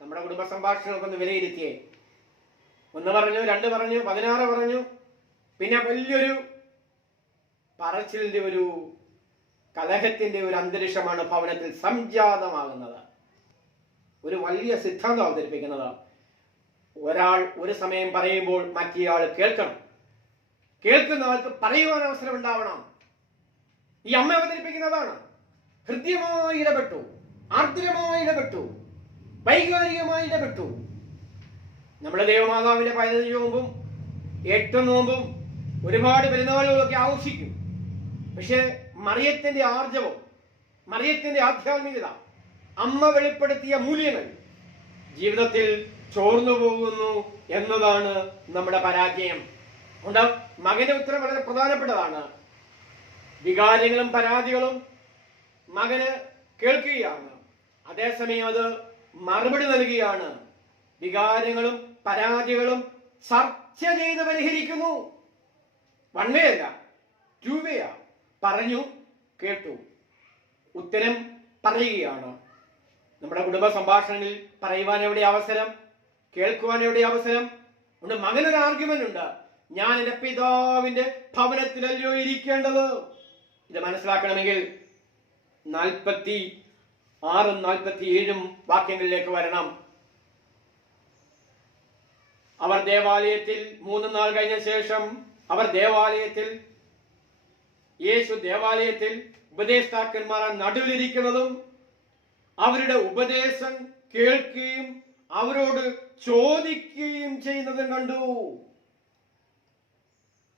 നമ്മുടെ കുടുംബ സംഭാഷണമൊക്കെ വിലയിരുത്തിയേ. 1 പറഞ്ഞു, 2 പറഞ്ഞു, 16 പറഞ്ഞു. പിന്നെ വലിയൊരു പറച്ചിലിന്റെ ഒരു കലഹത്തിന്റെ ഒരു അന്തരീക്ഷമാണ് ഭവനത്തിൽ സംജാതമാകുന്നത്. ഒരു വലിയ സിദ്ധാന്തം അവതരിപ്പിക്കുന്നത്. ഒരാൾ ഒരു സമയം പറയുമ്പോൾ മറ്റേയാൾ കേൾക്കണം. കേൾക്കുന്ന ആൾക്ക് പറയുവാൻ അവസരം ഉണ്ടാവണം. ഈ അമ്മ അവതരിപ്പിക്കുന്നതാണ്. ഹൃദ്യമായി ഇടപെട്ടു, ആർദ്രമായി ഇടപെട്ടു, വൈകാരികമായി ഇടപെട്ടു. നമ്മുടെ ദൈവമാതാവിന്റെ 15 നോമ്പും 8 നോമ്പും ഒരുപാട് പെരുന്നാളുകളൊക്കെ ആഘോഷിക്കും. പക്ഷെ മറിയത്തിന്റെ ആർജവം, മറിയത്തിന്റെ ആധ്യാത്മികത, അമ്മ വെളിപ്പെടുത്തിയ മൂല്യങ്ങൾ ജീവിതത്തിൽ ചോർന്നു പോകുന്നു എന്നതാണ് നമ്മുടെ പരാജയം. അതുകൊണ്ട് മകന്റെ ഉത്തരം വളരെ പ്രധാനപ്പെട്ടതാണ്. വികാരങ്ങളും പരാതികളും മകന് കേൾക്കുകയാണ്, അതേസമയം അത് മറുപടി നൽകുകയാണ്. വികാരങ്ങളും പരാതികളും ചർച്ച ചെയ്ത് പരിഹരിക്കുന്നു. 1 വേ അല്ല, 2 വേ. പറഞ്ഞു, കേട്ടു, ഉത്തരം പറയുകയാണ്. നമ്മുടെ കുടുംബ സംഭാഷണങ്ങളിൽ പറയുവാൻ എവിടെ അവസരം, കേൾക്കുവാൻ എവിടെ അവസരം ഉണ്ട്? മകനൊരു ആർഗ്യുമെന്റ് ഉണ്ട്, ഞാൻ എൻ്റെ പിതാവിന്റെ ഭവനത്തിലല്ലോ ഇരിക്കേണ്ടത്. ഇത് മനസ്സിലാക്കണമെങ്കിൽ 46 47 വാക്യങ്ങളിലേക്ക് വരണം. അവർ ദേവാലയത്തിൽ 3 നാൾ കഴിഞ്ഞ ശേഷം യേശു ദേവാലയത്തിൽ ഉപദേഷ്ടാക്കന്മാർ നടുവിലിരിക്കുന്നതും അവരുടെ ഉപദേശം കേൾക്കുകയും അവരോട് ചോദിക്കുകയും ചെയ്യുന്നതും കണ്ടു.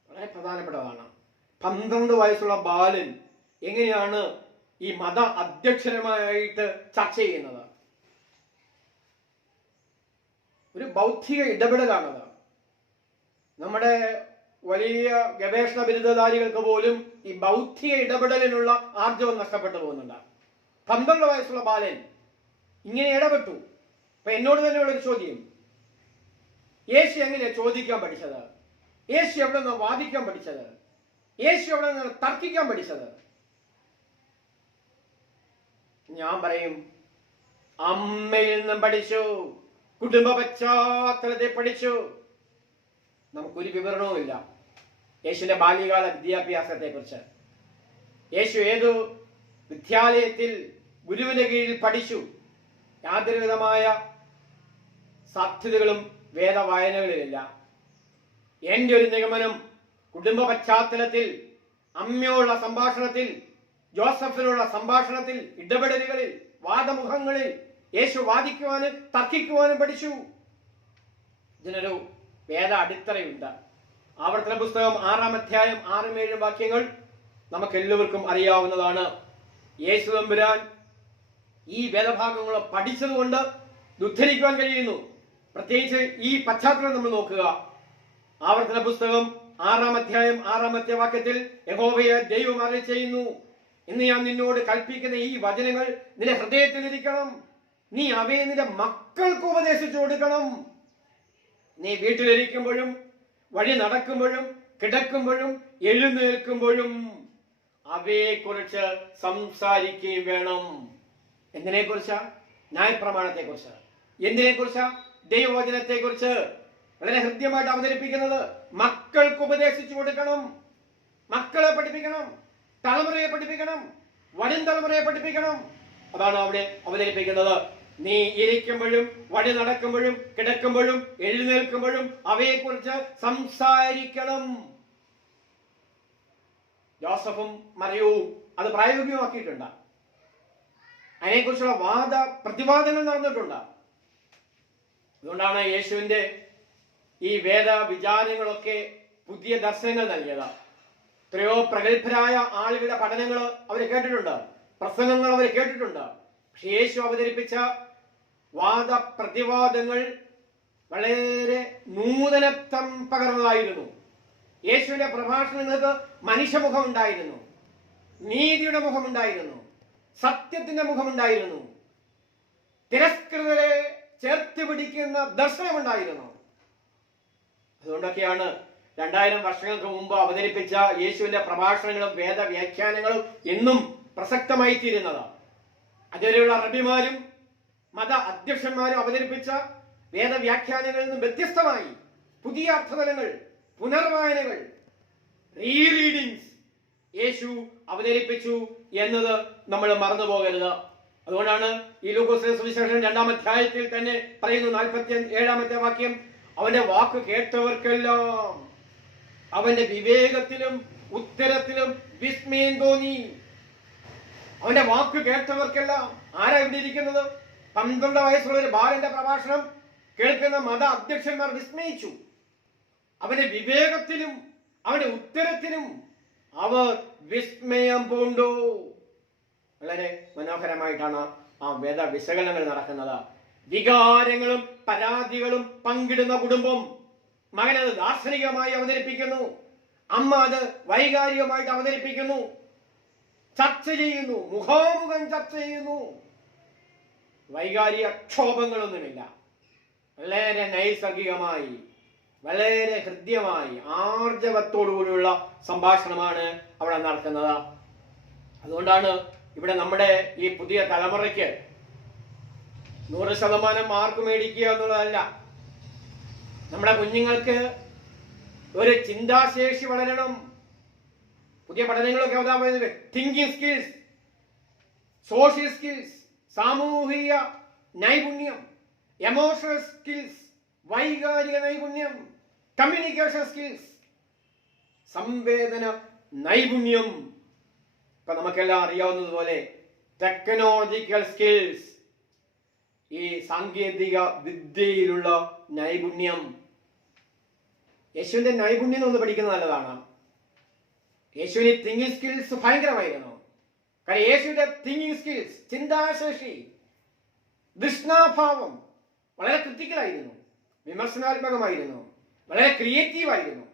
വളരെ പ്രധാനപ്പെട്ടതാണ്. 12 വയസ്സുള്ള ബാലൻ എങ്ങനെയാണ് ഈ മത അധ്യക്ഷനുമായിട്ട് ചർച്ച ചെയ്യുന്നത്? ഒരു ബൗദ്ധിക ഇടപെടലാണത്. നമ്മുടെ വലിയ ഗവേഷണ ബിരുദധാരികൾക്ക് പോലും ഈ ബൗദ്ധിക ഇടപെടലിനുള്ള ആർജവം നഷ്ടപ്പെട്ടു പോകുന്നുണ്ട്. 12 വയസ്സുള്ള ബാലൻ ഇങ്ങനെ ഇടപെട്ടു. അപ്പൊ എന്നോട് തന്നെയുള്ളൊരു ചോദ്യം, യേശു എങ്ങനെയാണ് ചോദിക്കാൻ പഠിച്ചത്? യേശു എവിടെ നിന്ന് വാദിക്കാൻ പഠിച്ചത്? യേശു എവിടെ നിന്ന് തർക്കിക്കാൻ പഠിച്ചത്? ഞാൻ പറയും, അമ്മയിൽ നിന്നും പഠിച്ചു, കുടുംബ പശ്ചാത്തലത്തെ പഠിച്ചു. നമുക്കൊരു വിവരണവുമില്ല യേശുവിന്റെ ബാല്യകാല വിദ്യാഭ്യാസത്തെ കുറിച്ച്. യേശു ഏതു വിദ്യാലയത്തിൽ ഗുരുവിന്റെ കീഴിൽ പഠിച്ചു? യാതൊരു വിധമായ സാധ്യതകളും വേദവായനകളിലില്ല. എന്റെ ഒരു നിഗമനം, കുടുംബ പശ്ചാത്തലത്തിൽ, അമ്മയോടുള്ള സംഭാഷണത്തിൽ, ജോസഫിനുള്ള സംഭാഷണത്തിൽ, ഇടപെടലുകളിൽ, വാദമുഖങ്ങളിൽ യേശു വാദിക്കുവാനും തർക്കിക്കുവാനും പഠിച്ചു. ഇതിനൊരു വേദ അടിത്തറയുണ്ട്. ആവർത്തന പുസ്തകം 6-ാം അധ്യായം 6-7 വാക്യങ്ങൾ നമുക്ക് എല്ലാവർക്കും അറിയാവുന്നതാണ്. യേശു തമ്പുരാൻ ഈ വേദഭാഗങ്ങൾ പഠിച്ചതുകൊണ്ട് ഉദ്ധരിക്കുവാൻ കഴിയുന്നു. പ്രത്യേകിച്ച് ഈ പശ്ചാത്തലം നമ്മൾ നോക്കുക. ആവർത്തന പുസ്തകം 6-ാം അധ്യായം 6-ാമത്തെ വാക്യത്തിൽ യഹോവയെ ദൈവം അരുളിച്ചെയ്യുന്നു, ഇന്ന് ഞാൻ നിന്നോട് കൽപ്പിക്കുന്ന ഈ വചനങ്ങൾ നിന്റെ ഹൃദയത്തിലിരിക്കണം, നീ അവയെ നിന്റെ മക്കൾക്ക് ഉപദേശിച്ചു കൊടുക്കണം. നീ വീട്ടിലിരിക്കുമ്പോഴും വഴി നടക്കുമ്പോഴും കിടക്കുമ്പോഴും എഴുന്നേൽക്കുമ്പോഴും അവയെക്കുറിച്ച് സംസാരിക്കുകയും വേണം. എന്തിനെ കുറിച്ചാ? ന്യായപ്രമാണത്തെ കുറിച്ച്. എന്തിനെ കുറിച്ചാ? ദൈവവചനത്തെ കുറിച്ച് വളരെ ഹൃദ്യമായിട്ട് അവതരിപ്പിക്കുന്നത്. മക്കൾക്ക് ഉപദേശിച്ചു കൊടുക്കണം, മക്കളെ പഠിപ്പിക്കണം, തലമുറയെ പഠിപ്പിക്കണം, വരും തലമുറയെ പഠിപ്പിക്കണം. അതാണ് അവിടെ അവതരിപ്പിക്കുന്നത്. നീ ഇരിക്കുമ്പോഴും വഴി നടക്കുമ്പോഴും കിടക്കുമ്പോഴും എഴുന്നേൽക്കുമ്പോഴും അവയെക്കുറിച്ച് സംസാരിക്കണം. ജോസഫും മറിയവും അത് പ്രായോഗികമാക്കിയിട്ടുണ്ട്. അതിനെക്കുറിച്ചുള്ള പ്രതിവാദങ്ങൾ നടന്നിട്ടുണ്ട്. അതുകൊണ്ടാണ് യേശുവിന്റെ ഈ വേദ വിചാരങ്ങളൊക്കെ പുതിയ ദർശനങ്ങൾ നൽകിയത്. എത്രയോ പ്രഗത്ഭരായ ആളുകളുടെ പഠനങ്ങൾ അവർ കേട്ടിട്ടുണ്ട്, പ്രസംഗങ്ങൾ അവർ കേട്ടിട്ടുണ്ട്. പക്ഷെ യേശു അവതരിപ്പിച്ച വാദപ്രതിവാദങ്ങൾ വളരെ നൂതനത്വം പകർന്നതായിരുന്നു. യേശുവിന്റെ പ്രഭാഷണങ്ങൾക്ക് മനുഷ്യമുഖം ഉണ്ടായിരുന്നു, നീതിയുടെ മുഖമുണ്ടായിരുന്നു, സത്യത്തിന്റെ മുഖമുണ്ടായിരുന്നു, തിരസ്കൃതരെ ചേർത്ത് പിടിക്കുന്ന ദർശനമുണ്ടായിരുന്നു. അതുകൊണ്ടൊക്കെയാണ് 2000 വർഷങ്ങൾക്ക് മുമ്പ് അവതരിപ്പിച്ച യേശുവിന്റെ പ്രഭാഷണങ്ങളും വേദവ്യാഖ്യാനങ്ങളും എന്നും പ്രസക്തമായി തീരുന്നത്. അതുവരെയുള്ള റബിമാരും മത അധ്യക്ഷന്മാരും അവതരിപ്പിച്ച വേദവ്യാഖ്യാനങ്ങളിൽ നിന്നും വ്യത്യസ്തമായി പുതിയ അർത്ഥതലങ്ങൾ, പുനർവായനകൾ, റീറീഡിങ്സ് യേശു അവതരിപ്പിച്ചു എന്നത് നമ്മൾ മറന്നു പോകരുത്. അതുകൊണ്ടാണ് ഈ ലൂക്കോസിന്റെ സുവിശേഷം 2-ാം അധ്യായത്തിൽ തന്നെ പറയുന്നു, 47-ാമത്തെ വാക്യം, അവന്റെ വാക്ക് കേട്ടവർക്കെല്ലാം അവന്റെ വിവേകത്തിലും ഉത്തരത്തിലും വിസ്മയം തോന്നി. അവന്റെ വാക്ക് കേട്ടവർക്കെല്ലാം, ആരാ ഇവിടെ ഇരിക്കുന്നത്? 12 വയസ്സുള്ള ഒരു ബാലന്റെ പ്രഭാഷണം കേൾക്കുന്ന മത അധ്യക്ഷന്മാർ വിസ്മയിച്ചു. അവന്റെ വിവേകത്തിലും അവന്റെ ഉത്തരത്തിനും അവർ വിസ്മയം പൂണ്ടു. വളരെ മനോഹരമായിട്ടാണ് ആ വേദ വിശകലനങ്ങൾ നടക്കുന്നത്. വികാരങ്ങളും പരാതികളും പങ്കിടുന്ന കുടുംബം. മകൻ അത് ദാർശനികമായി അവതരിപ്പിക്കുന്നു, അമ്മ അത് വൈകാരികമായിട്ട് അവതരിപ്പിക്കുന്നു, ചർച്ച ചെയ്യുന്നു, മുഖാമുഖം ചർച്ച ചെയ്യുന്നു. വൈകാരിക ക്ഷോഭങ്ങളൊന്നുമില്ല. വളരെ നൈസർഗികമായി, വളരെ ഹൃദ്യമായി, ആർജവത്തോടുകൂടിയുള്ള സംഭാഷണമാണ് അവിടെ നടക്കുന്നത്. അതുകൊണ്ടാണ് ഇവിടെ നമ്മുടെ ഈ പുതിയ തലമുറയ്ക്ക് 100% മാർക്ക് മേടിക്കുക എന്നുള്ളതല്ല. നമ്മുടെ കുഞ്ഞുങ്ങൾക്ക് ഒരു ചിന്താശേഷി വളരണം. പുതിയ പഠനങ്ങളൊക്കെ അതാ പറയുന്നത്, തിങ്കിങ് സ്കിൽസ്, സോഷ്യൽ സ്കിൽസ്, സാമൂഹിക നൈപുണ്യം, എമോഷണൽ സ്കിൽസ്, വൈകാരിക നൈപുണ്യം, കമ്മ്യൂണിക്കേഷൻ സ്കിൽസ്, സംവേദന നൈപുണ്യം. ഇപ്പൊ നമുക്കെല്ലാം അറിയാവുന്നതുപോലെ ടെക്നോളജിക്കൽ സ്കിൽസ്, ഈ സാങ്കേതിക വിദ്യയിലുള്ള നൈപുണ്യം. യേശുവിന്റെ നൈപുണ്യം ഒന്ന് പഠിക്കുന്നത് നല്ലതാണ്. യേശുവിന് തിങ്കിങ് സ്കിൽസ് ഭയങ്കരമായിരുന്നു. കാരണം യേശുവിന്റെ തിങ്കിങ് സ്കിൽസ്, ചിന്താശേഷി, ദൃഷ്ണാഭാവം വളരെ ക്രിട്ടിക്കലായിരുന്നു. വിമർശനാത്മകമായിരുന്നു, വളരെ ക്രിയേറ്റീവായിരുന്നു.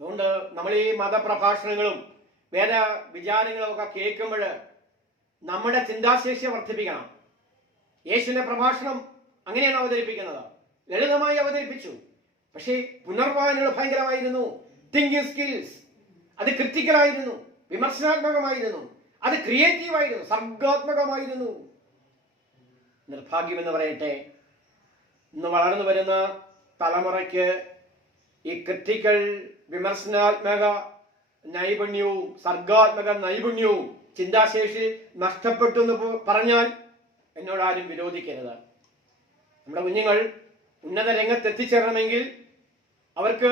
അതുകൊണ്ട് നമ്മൾ ഈ മതപ്രഭാഷണങ്ങളും വേദ വിചാരങ്ങളും ഒക്കെ കേൾക്കുമ്പോൾ നമ്മുടെ ചിന്താശേഷി വർദ്ധിപ്പിക്കണം. യേശുവിന്റെ പ്രഭാഷണം അങ്ങനെയാണ് അവതരിപ്പിക്കുന്നത്, ലളിതമായി അവതരിപ്പിച്ചു. പക്ഷേ പുനർവായനകൾ ഭയങ്കരമായിരുന്നു. തിങ്കിങ് സ്കിൽസ് അത് ക്രിറ്റിക്കലായിരുന്നു, വിമർശനാത്മകമായിരുന്നു, അത് ക്രിയേറ്റീവായിരുന്നു, സർഗാത്മകമായിരുന്നു. നിർഭാഗ്യമെന്ന് പറയട്ടെ, ഇന്ന് വളർന്നു വരുന്ന തലമുറയ്ക്ക് ഈ ക്രിറ്റിക്കൽ വിമർശനാത്മക നൈപുണ്യവും സർഗാത്മക നൈപുണ്യവും ചിന്താശേഷി നഷ്ടപ്പെട്ടു എന്ന് പറഞ്ഞാൽ എന്നോടാരും വിരോധിക്കരുത്. നമ്മുടെ കുഞ്ഞുങ്ങൾ ഉന്നത രംഗത്ത് എത്തിച്ചേരണമെങ്കിൽ അവർക്ക്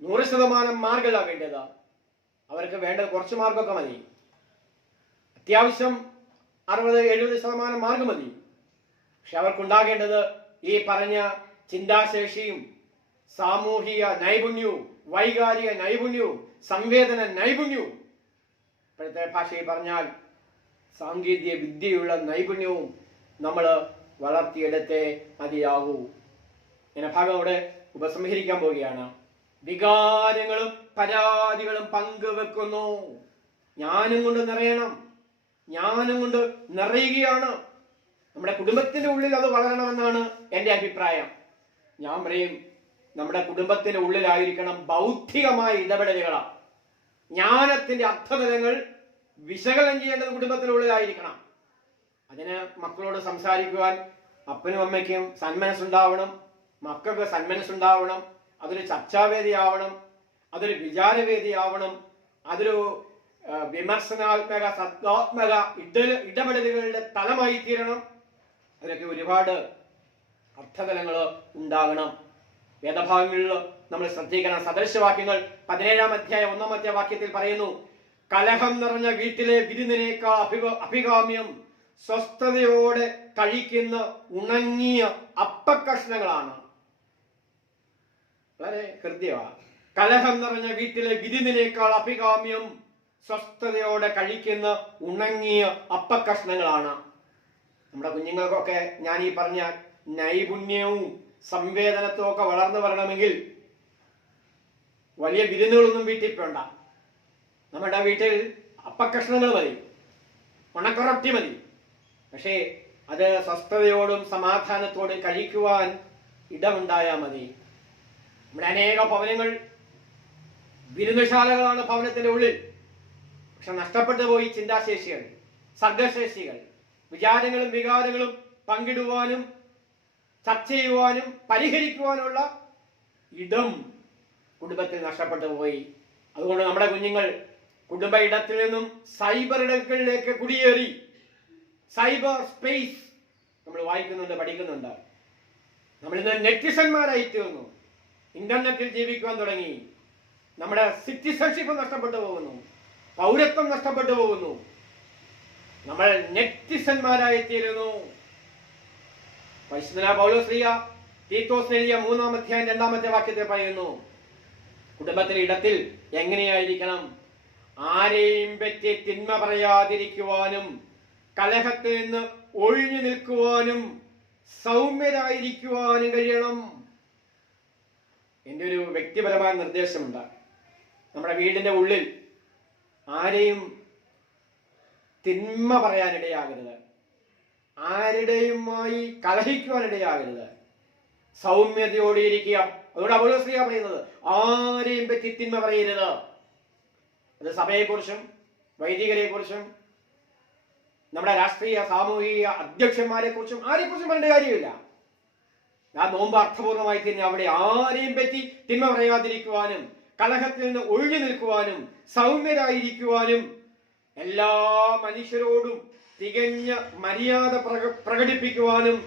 100% മാർക്കല്ല വേണ്ടത്. അവർക്ക് വേണ്ടത് കുറച്ച് മാർക്കൊക്കെ മതി. അത്യാവശ്യം 60-70% മാർക്ക് മതി. പക്ഷെ അവർക്കുണ്ടാകേണ്ടത് ഈ പറഞ്ഞ ചിന്താശേഷിയും സാമൂഹിക നൈപുണ്യവും വൈകാരിക നൈപുണ്യവും സംവേദന നൈപുണ്യവും, ഇപ്പോഴത്തെ ഭാഷയിൽ പറഞ്ഞാൽ സാങ്കേതിക വിദ്യയുള്ള നൈപുണ്യവും നമ്മൾ വളർത്തിയെടുത്തേ മതിയാകൂ. ഞാൻ ഭാഗം അവിടെ ഉപസംഹരിക്കാൻ പോവുകയാണ്. വികാരങ്ങളും പരാതികളും പങ്കുവെക്കുന്നു. ജ്ഞാനം കൊണ്ട് നിറയണം, ജ്ഞാനം കൊണ്ട് നിറയുകയാണ്. നമ്മുടെ കുടുംബത്തിന്റെ ഉള്ളിൽ അത് വളരണമെന്നാണ് എൻ്റെ അഭിപ്രായം. ഞാൻ പറയും, നമ്മുടെ കുടുംബത്തിന്റെ ഉള്ളിലായിരിക്കണം ബൗദ്ധികമായ ഇടപെടലുകളാണ്. ജ്ഞാനത്തിന്റെ അർത്ഥതലങ്ങൾ വിശകലനം ചെയ്യേണ്ടത് കുടുംബത്തിന്റെ ഉള്ളിലായിരിക്കണം. അതിന് മക്കളോട് സംസാരിക്കുവാൻ അപ്പനും അമ്മയ്ക്കും സന്മനസ്സുണ്ടാവണം, മക്കൾക്ക് സന്മനസ്സുണ്ടാവണം. അതൊരു ചർച്ചാവേദിയാവണം, അതൊരു വിചാരവേദിയാവണം, അതൊരു വിമർശനാത്മക സത്വാത്മക ഇടപെടലുകളുടെ തലമായി തീരണം. അതിനൊക്കെ ഒരുപാട് അർത്ഥതലങ്ങൾ ഉണ്ടാകണം. വേദഭാഗങ്ങളിൽ നമ്മൾ ശ്രദ്ധിക്കണം. സദൃശവാക്യങ്ങൾ 17-ാം അധ്യായം 1-ാമത്തെ വാക്യത്തിൽ പറയുന്നു, കലഹം നിറഞ്ഞ വീട്ടിലെ വിരുന്നിനേക്കാൾ അഭികാമ്യം സ്വസ്ഥതയോടെ കഴിക്കുന്ന ഉണങ്ങിയ അപ്പക്കഷ്ണങ്ങളാണ്. വളരെ ഹൃദ്യമാണ്. കലഹം നിറഞ്ഞ വീട്ടിലെ വിരുന്നിനേക്കാൾ അഭികാമ്യം സ്വസ്ഥതയോടെ കഴിക്കുന്ന ഉണങ്ങിയ അപ്പക്കഷ്ണങ്ങളാണ്. നമ്മുടെ കുഞ്ഞുങ്ങൾക്കൊക്കെ ഞാൻ ഈ പറഞ്ഞ നൈപുണ്യവും സംവേദനത്വം ഒക്കെ വളർന്നു വരണമെങ്കിൽ വലിയ വിരുന്നുകളൊന്നും വീട്ടിൽ വേണ്ട. നമ്മുടെ വീട്ടിൽ അപ്പക്കഷ്ണങ്ങൾ മതി, ഉണക്കറൊട്ടി മതി. പക്ഷേ അത് സ്വസ്ഥതയോടും സമാധാനത്തോടും കഴിക്കുവാൻ ഇടമുണ്ടായാൽ മതി. നമ്മുടെ അനേക ഭവനങ്ങൾ വിരുന്നുശാലകളാണ് ഭവനത്തിന്റെ ഉള്ളിൽ. പക്ഷെ നഷ്ടപ്പെട്ടു പോയി ചിന്താശേഷികൾ, സർഗശേഷികൾ, വിചാരങ്ങളും വികാരങ്ങളും പങ്കിടുവാനും ചർച്ച ചെയ്യുവാനും പരിഹരിക്കുവാനുള്ള ഇടം കുടുംബത്തിൽ നഷ്ടപ്പെട്ടു പോയി. അതുകൊണ്ട് നമ്മുടെ കുഞ്ഞുങ്ങൾ കുടുംബ ഇടത്തിൽ നിന്നും സൈബർ ഇടങ്ങളിലേക്ക് കുടിയേറി. സൈബർ സ്പേസ് നമ്മൾ വായിക്കുന്നുണ്ട്, പഠിക്കുന്നുണ്ട്. നമ്മളിന്ന് നെറ്റിസന്മാരായി തീർന്നു, ഇന്റർനെറ്റിൽ ജീവിക്കുവാൻ തുടങ്ങി. നമ്മുടെ സിറ്റിസൺഷിപ്പ് നഷ്ടപ്പെട്ടു പോകുന്നു, പൗരത്വം നഷ്ടപ്പെട്ടു പോകുന്നു. നമ്മൾ നെറ്റിസന്മാരായി തീരുന്നു. പരിശുദ്ധനായ പൗലോസ് തീത്തോസിന് എഴുതിയ 3-ാം അധ്യായം 2-ാമത്തെ വാക്യത്തിൽ പറയുന്നു, കുടുംബത്തിലെ ഇടത്തിൽ എങ്ങനെയായിരിക്കണം? ആരെയും പറ്റി തിന്മ പറയാതിരിക്കുവാനും കലഹത്തിൽ നിന്ന് ഒഴിഞ്ഞു നിൽക്കുവാനും സൗമ്യരായിരിക്കുവാനും കഴിയണം. എൻ്റെ ഒരു വ്യക്തിപരമായ നിർദ്ദേശമുണ്ട്. നമ്മുടെ വീടിന്റെ ഉള്ളിൽ ആരെയും തിന്മ പറയാനിടയാകരുത്, ആരുടെയുമായി കലഹിക്കുവാനിടയാകരുത്, സൗമ്യതയോടെ ഇരിക്കുക. അതുകൊണ്ട് പൗലോസ് പറയുന്നത് ആരെയും പറ്റി തിന്മ പറയരുത്. അത് സഭയെക്കുറിച്ചും വൈദികരെ കുറിച്ചും നമ്മുടെ രാഷ്ട്രീയ സാമൂഹിക അധ്യക്ഷന്മാരെ കുറിച്ചും ആരെക്കുറിച്ചും പറയേണ്ട കാര്യമില്ല. ആ നോമ്പ് അർത്ഥപൂർണമായി തന്നെ അവിടെ ആരെയും പറ്റി തിന്മ പറയാതിരിക്കുവാനും കലഹത്തിൽ നിന്ന് ഒഴിഞ്ഞു നിൽക്കുവാനും സൗമ്യരായിരിക്കുവാനും എല്ലാ മനുഷ്യരോടും തികഞ്ഞ മര്യാദ പ്രകടിപ്പിക്കുവാനും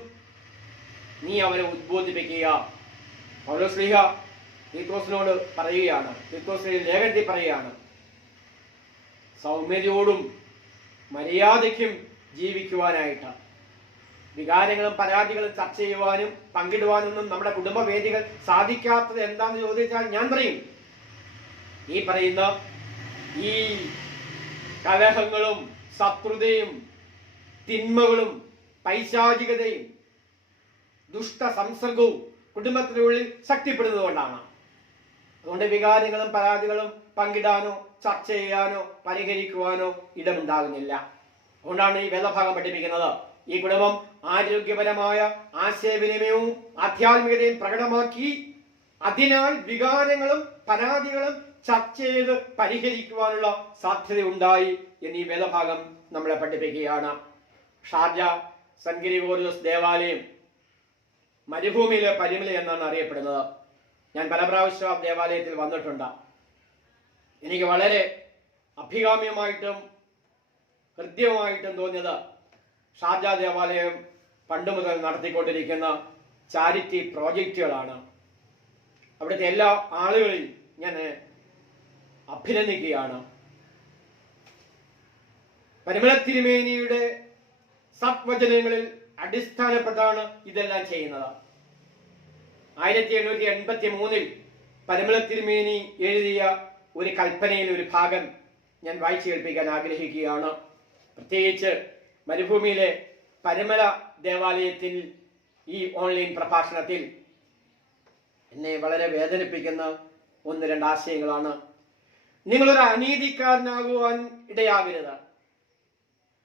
നീ അവരെ ഉദ്ബോധിപ്പിക്കുക. പൗലോസ് ശ്ലീഹ തീത്തോസിനോട് പറയുകയാണ്, തീത്തോസിന്റെ ലേഖനത്തിൽ പറയുകയാണ്, സൗമ്യതയോടും മര്യാദയ്ക്കും ജീവിക്കുവാനായിട്ട്. വികാരങ്ങളും പരാതികളും ചർച്ച ചെയ്യുവാനും പങ്കിടുവാനൊന്നും നമ്മുടെ കുടുംബ വേദികൾ സാധിക്കാത്തത് എന്താണെന്ന് ചോദിച്ചാൽ ഞാൻ പറയും, ഈ പറയുന്ന ഈ കലഹങ്ങളും ശത്രുതയും തിന്മകളും പൈശാചികതയും ദുഷ്ട സംസർഗവും കുടുംബത്തിനുള്ളിൽ ശക്തിപ്പെടുന്നത് കൊണ്ടാണ്. അതുകൊണ്ട് വികാരങ്ങളും പരാതികളും പങ്കിടാനോ ചർച്ച ചെയ്യാനോ പരിഹരിക്കുവാനോ ഇടമുണ്ടാകുന്നില്ല. അതുകൊണ്ടാണ് ഈ വേദഭാഗം പഠിപ്പിക്കുന്നത് ഈ കുടുംബം ആരോഗ്യപരമായ ആശയവിനിമയവും ആധ്യാത്മികതയും പ്രകടമാക്കി അതിനാൽ വികാരങ്ങളും പരാതികളും ചർച്ച ചെയ്ത് പരിഹരിക്കുവാനുള്ള സാധ്യത ഉണ്ടായി എന്നീ വേദഭാഗം നമ്മളെ പഠിപ്പിക്കുകയാണ്. ഷാർജ സെന്റ് ഗ്രിഗോറിയോസ് ദേവാലയം മരുഭൂമിയിലെ പരിമല എന്നാണ് അറിയപ്പെടുന്നത്. ഞാൻ പല പ്രാവശ്യം ആ ദേവാലയത്തിൽ വന്നിട്ടുണ്ട്. എനിക്ക് വളരെ അഭികാമ്യമായിട്ടും ഹൃദ്യമായിട്ടും തോന്നിയത് ഷാർജ ദേവാലയം പണ്ട് മുതൽ നടത്തിക്കൊണ്ടിരിക്കുന്ന ചാരിറ്റി പ്രോജക്റ്റുകളാണ്. അവിടുത്തെ എല്ലാ ആളുകളെയും ഞാൻ അഭിനന്ദിക്കുകയാണ്. പരിമല തിരുമേനിയുടെ സത്വചനങ്ങളിൽ അടിസ്ഥാനപ്പെട്ടാണ് ഇതെല്ലാം ചെയ്യുന്നത്. 1883 പരിമല തിരുമേനി എഴുതിയ ഒരു കൽപ്പനയിൽ ഒരു ഭാഗം ഞാൻ വായിച്ചു കേൾപ്പിക്കാൻ ആഗ്രഹിക്കുകയാണ്. പ്രത്യേകിച്ച് മരുഭൂമിയിലെ പരിമല ദേവാലയത്തിൽ ഈ ഓൺലൈൻ പ്രഭാഷണത്തിൽ എന്നെ വളരെ വേദനിപ്പിക്കുന്ന 1-2 ആശയങ്ങളാണ്. നിങ്ങളൊരു അനീതിക്കാരനാകുവാൻ ഇടയാകരുത്.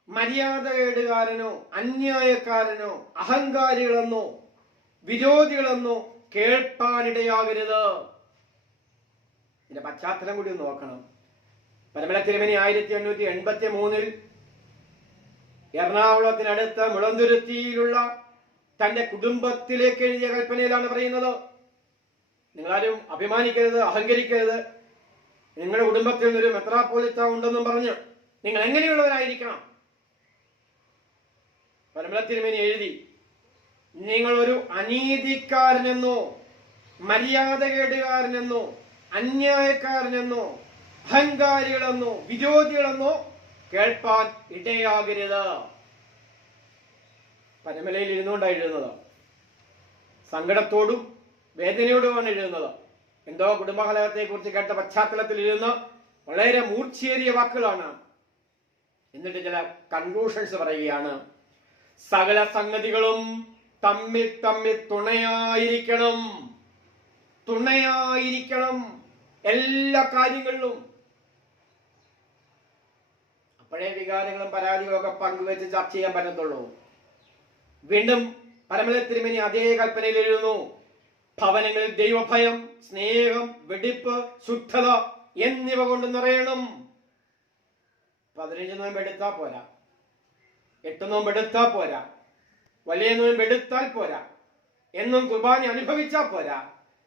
മര്യാദകേടുകാരനോ അന്യായക്കാരനോ അഹങ്കാരികളെന്നോ വിരോധികളെന്നോ കേൾപ്പാനിടയാകരുത്. ഇതിന്റെ പശ്ചാത്തലം കൂടി ഒന്ന് നോക്കണം. പരിമല തിരുമേനി 1883 എറണാകുളത്തിനടുത്ത് മുളന്തുരുത്തിയിലുള്ള തന്റെ കുടുംബത്തിലേക്ക് എഴുതിയ കൽപ്പനയിലാണ് പറയുന്നത്, നിങ്ങളാരും അഭിമാനിക്കരുത്, അഹങ്കരിക്കരുത്. നിങ്ങളുടെ കുടുംബത്തിൽ നിന്നൊരു മെത്രാപ്പോലിത്ത ഉണ്ടെന്നും പറഞ്ഞു നിങ്ങൾ എങ്ങനെയുള്ളവരായിരിക്കണം. പരിമല തിരുമേനി എഴുതി, നിങ്ങൾ ഒരു അനീതിക്കാരനെന്നോ മര്യാദകേടുകാരനെന്നോ അന്യായക്കാരനെന്നോ അഹങ്കാരികളെന്നോ വിരോധികളെന്നോ കേൾപ്പാൻ ഇടയാകരുത്. പരിമലയിൽ ഇരുന്നുകൊണ്ടാണ് എഴുതുന്നത്. സങ്കടത്തോടും വേദനയോടുമാണ് എഴുതുന്നത്. എന്തോ കുടുംബകലഹത്തെ കുറിച്ച് കേട്ട പശ്ചാത്തലത്തിൽ ഇരുന്ന വളരെ മൂർച്ചയേറിയ വാക്കുകളാണ്. എന്നിട്ട് ചില കൺക്ലൂഷൻസ് പറയുകയാണ്. സകല സംഗതികളും തമ്മിൽ തമ്മിൽ തുണയായിരിക്കണം. എല്ലാ കാര്യങ്ങളിലും. അപ്പോഴേ വികാരങ്ങളും പരാതികളും ഒക്കെ പങ്കുവെച്ച് ചർച്ച ചെയ്യാൻ പറ്റത്തുള്ളൂ. വീണ്ടും പരിമല തിരുമേനി അതേ കൽപ്പനയിൽ എഴുതുന്നു, ഭവനങ്ങളിൽ ദൈവഭയം, സ്നേഹം, വെടിപ്പ്, ശുദ്ധത എന്നിവ കൊണ്ട് നിറയണം. 15 നോയമ്പ് എടുത്താൽ പോരാ, 8 നോയമ്പ് എടുത്താൽ പോരാ, വലിയ നോയമ്പ് എടുത്താൽ പോരാ, എന്നും കുർബാന അനുഭവിച്ചാൽ പോരാ.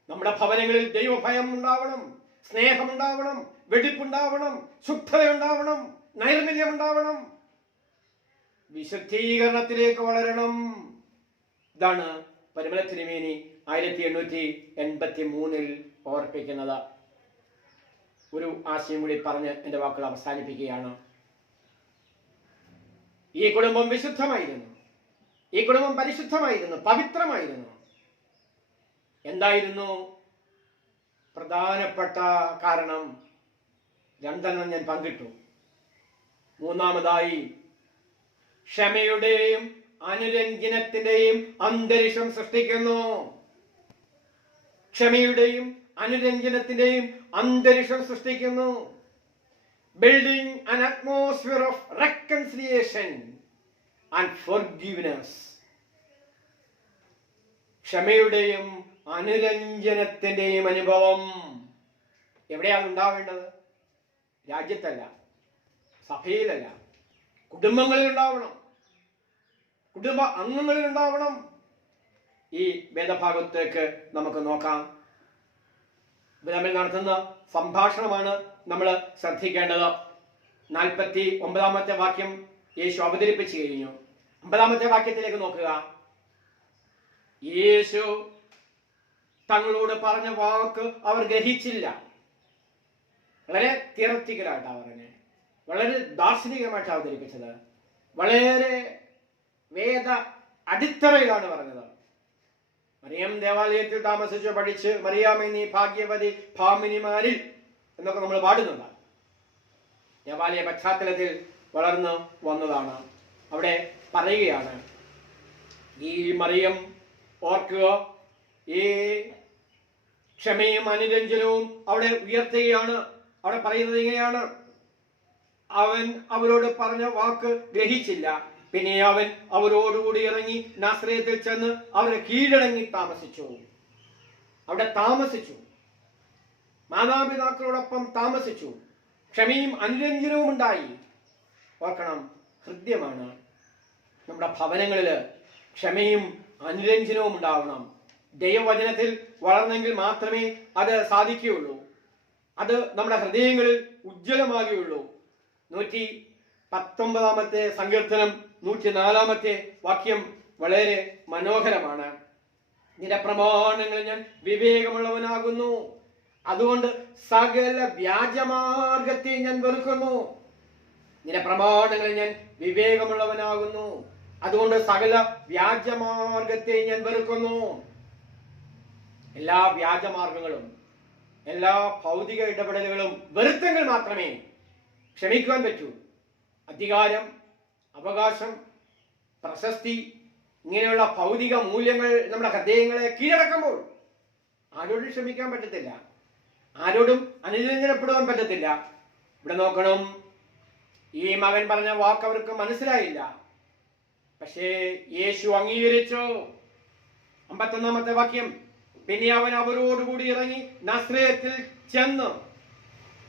നമ്മുടെ ഭവനങ്ങളിൽ ദൈവഭയം ഉണ്ടാവണം, സ്നേഹമുണ്ടാവണം, വെടിപ്പുണ്ടാവണം, ശുദ്ധതയുണ്ടാവണം, നൈർമല്യം ഉണ്ടാവണം, വിശുദ്ധീകരണത്തിലേക്ക് വളരണം. ഇതാണ് പരിമല തിരുമേനി 1883 ഓർപ്പിക്കുന്നത്. ഒരു ആശയം കൂടി പറഞ്ഞ് എന്റെ വാക്കുകൾ അവസാനിപ്പിക്കുകയാണ്. ഈ കുടുംബം വിശുദ്ധമായിരുന്നു, ഈ കുടുംബം പരിശുദ്ധമായിരുന്നു, പവിത്രമായിരുന്നു. എന്തായിരുന്നു പ്രധാനപ്പെട്ട കാരണം? 2 ഞാൻ പങ്കിട്ടു. മൂന്നാമതായി, ക്ഷമയുടെയും അനുരഞ്ജനത്തിന്റെയും അന്തരീക്ഷം സൃഷ്ടിക്കുന്നു. ക്ഷമയുടെയും അനുരഞ്ജനത്തിന്റെയും അന്തരീക്ഷം സൃഷ്ടിക്കുന്നു. Building an atmosphere of reconciliation and forgiveness. ക്ഷമയുടെയും അനുരഞ്ജനത്തിന്റെയും അനുഭവം എവിടെയാണ് ഉണ്ടാവേണ്ടത്? രാജ്യത്തല്ല, സഭയിലല്ല, കുടുംബങ്ങളിൽ ഉണ്ടാവണം, കുടുംബ അംഗങ്ങളിൽ ഉണ്ടാവണം. ഈ വേദഭാഗത്തേക്ക് നമുക്ക് നോക്കാം. തമ്മിൽ നടത്തുന്ന സംഭാഷണമാണ് നമ്മൾ ശ്രദ്ധിക്കേണ്ടത്. 49 വാക്യം യേശു അവതരിപ്പിച്ചു കഴിഞ്ഞു. 50 വാക്യത്തിലേക്ക് നോക്കുക. യേശു തങ്ങളോട് പറഞ്ഞ വാക്ക് അവർ ഗ്രഹിച്ചില്ല. വളരെ തിയററ്റിക്കലായിട്ടാണ് പറഞ്ഞത്, വളരെ ദാർശനികമായിട്ട് അവതരിപ്പിച്ചത്, വളരെ വേദ അടിത്തറയിലാണ് പറഞ്ഞത്. മറിയം ദേവാലയത്തിൽ താമസിച്ചു പഠിച്ച് മറിയാമേ നീ ഭാഗ്യവതി ഭാമിനിമാരിൽ എന്നൊക്കെ നമ്മൾ പാടുന്നുണ്ട്. ദേവാലയ പശ്ചാത്തലത്തിൽ വളർന്നു വന്നതാണ്. അവിടെ പറയുകയാണ്, ഈ മറിയം ഓർക്കുക, ഈ ക്ഷമയും അനുരഞ്ജനവും അവിടെ ഉയർത്തുകയാണ്. അവിടെ പറയുന്നത് ഇങ്ങനെയാണ്: അവൻ അവരോട് പറഞ്ഞ വാക്ക് ഗ്രഹിച്ചില്ല. പിന്നെ അവൻ അവരോടുകൂടി ഇറങ്ങി നാസറേത്തിൽ ചെന്ന് അവരെ കീഴടങ്ങി താമസിച്ചു. അവിടെ താമസിച്ചു, മാതാപിതാക്കളോടൊപ്പം താമസിച്ചു. ക്ഷമയും അനുരഞ്ജനവും ഉണ്ടായി. ഓർക്കണം, ഹൃദ്യമാണ് നമ്മുടെ ഭവനങ്ങളിൽ ക്ഷമയും അനുരഞ്ജനവും ഉണ്ടാവണം. ദൈവവചനത്തിൽ വളർന്നെങ്കിൽ മാത്രമേ അത് സാധിക്കുകയുള്ളൂ. അത് നമ്മുടെ ഹൃദയങ്ങളിൽ ഉജ്ജ്വലമാകുകയുള്ളൂ. 119 സങ്കീർത്തനം 104 വാക്യം വളരെ മനോഹരമാണ്. നിന്റെ പ്രമാണങ്ങളിൽ ഞാൻ വിവേകമുള്ളവനാകുന്നു, അതുകൊണ്ട് സകല വ്യാജമാർഗത്തെ ഞാൻ വെറുക്കുന്നു. നിന്റെ പ്രമാണങ്ങളിൽ ഞാൻ വിവേകമുള്ളവനാകുന്നു, അതുകൊണ്ട് സകല വ്യാജമാർഗത്തെ ഞാൻ വെറുക്കുന്നു. എല്ലാ വ്യാജമാർഗങ്ങളും, എല്ലാ ഭൗതിക ഇടപെടലുകളും വെറുത്തെങ്കിൽ മാത്രമേ ക്ഷമിക്കുവാൻ പറ്റൂ. അധികാരം, അവകാശം, പ്രശസ്തി, ഇങ്ങനെയുള്ള ഭൗതിക മൂല്യങ്ങൾ നമ്മുടെ ഹൃദയങ്ങളെ കീഴടക്കുമ്പോൾ ആരോടും ക്ഷമിക്കാൻ പറ്റത്തില്ല, ആരോടും അനുരഞ്ജനപ്പെടുവാൻ പറ്റത്തില്ല. ഇവിടെ നോക്കണം, ഈ മകൻ പറഞ്ഞ വാക്ക് അവർക്ക് മനസ്സിലായില്ല. പക്ഷേ യേശു അംഗീകരിച്ചു. 51 വാക്യം: പിന്നെ അവൻ അവരോടുകൂടി ഇറങ്ങി നസ്രയത്തിൽ ചെന്ന്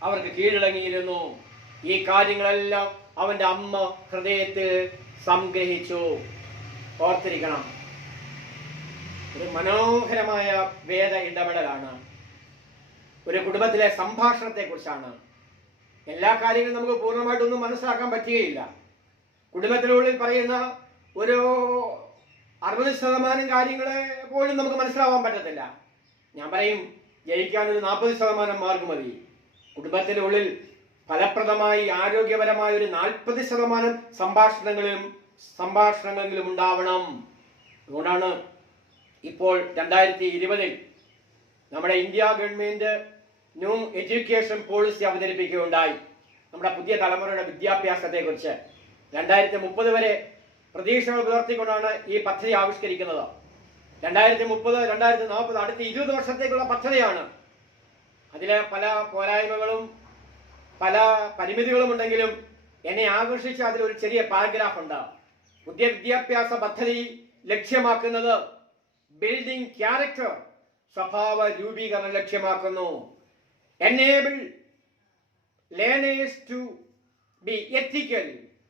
അവർക്ക് കീഴടങ്ങിയിരുന്നു. ഈ കാര്യങ്ങളെല്ലാം അവന്റെ അമ്മ ഹൃദയത്തിൽ സംഗ്രഹിച്ചു. ഓർത്തിരിക്കണം, ഒരു മനോഹരമായ വേദ ഇടപെടലാണ്. ഒരു കുടുംബത്തിലെ സംഭാഷണത്തെ കുറിച്ചാണ്. എല്ലാ കാര്യങ്ങളും നമുക്ക് പൂർണ്ണമായിട്ടൊന്നും മനസ്സിലാക്കാൻ പറ്റുകയില്ല. കുടുംബത്തിനുള്ളിൽ പറയുന്ന ഒരു 60% കാര്യങ്ങളെ പോലും നമുക്ക് മനസ്സിലാവാൻ പറ്റത്തില്ല. ഞാൻ പറയും, ജയിക്കാൻ ഒരു 40% മാർക്ക് മതി. കുടുംബത്തിനുള്ളിൽ ഫലപ്രദമായി ആരോഗ്യപരമായ ഒരു 40% സംഭാഷണങ്ങളിലും ഉണ്ടാവണം. അതുകൊണ്ടാണ് ഇപ്പോൾ 2020 നമ്മുടെ India government new education policy അവതരിപ്പിക്കുകയുണ്ടായി. നമ്മുടെ പുതിയ തലമുറയുടെ വിദ്യാഭ്യാസത്തെ കുറിച്ച് 2030 വരെ പ്രതീക്ഷകൾ പുലർത്തിക്കൊണ്ടാണ് ഈ പദ്ധതി ആവിഷ്കരിക്കുന്നത്. 2030, 2040 അടുത്ത 20 വർഷത്തേക്കുള്ള പദ്ധതിയാണ്. അതിലെ പല പോരായ്മകളും പല പരിമിതികളും ഉണ്ടെങ്കിലും എന്നെ ആകർഷിച്ച അതിലൊരു ചെറിയ പാരഗ്രാഫ് ഉണ്ട്. പുതിയ വിദ്യാഭ്യാസ പദ്ധതി ലക്ഷ്യമാക്കുന്നത് ബിൽഡിംഗ് ക്യാരക്ടർ, സ്വഭാവ രൂപീകരണം ലക്ഷ്യമാക്കുന്നു. enable learners to be ethical,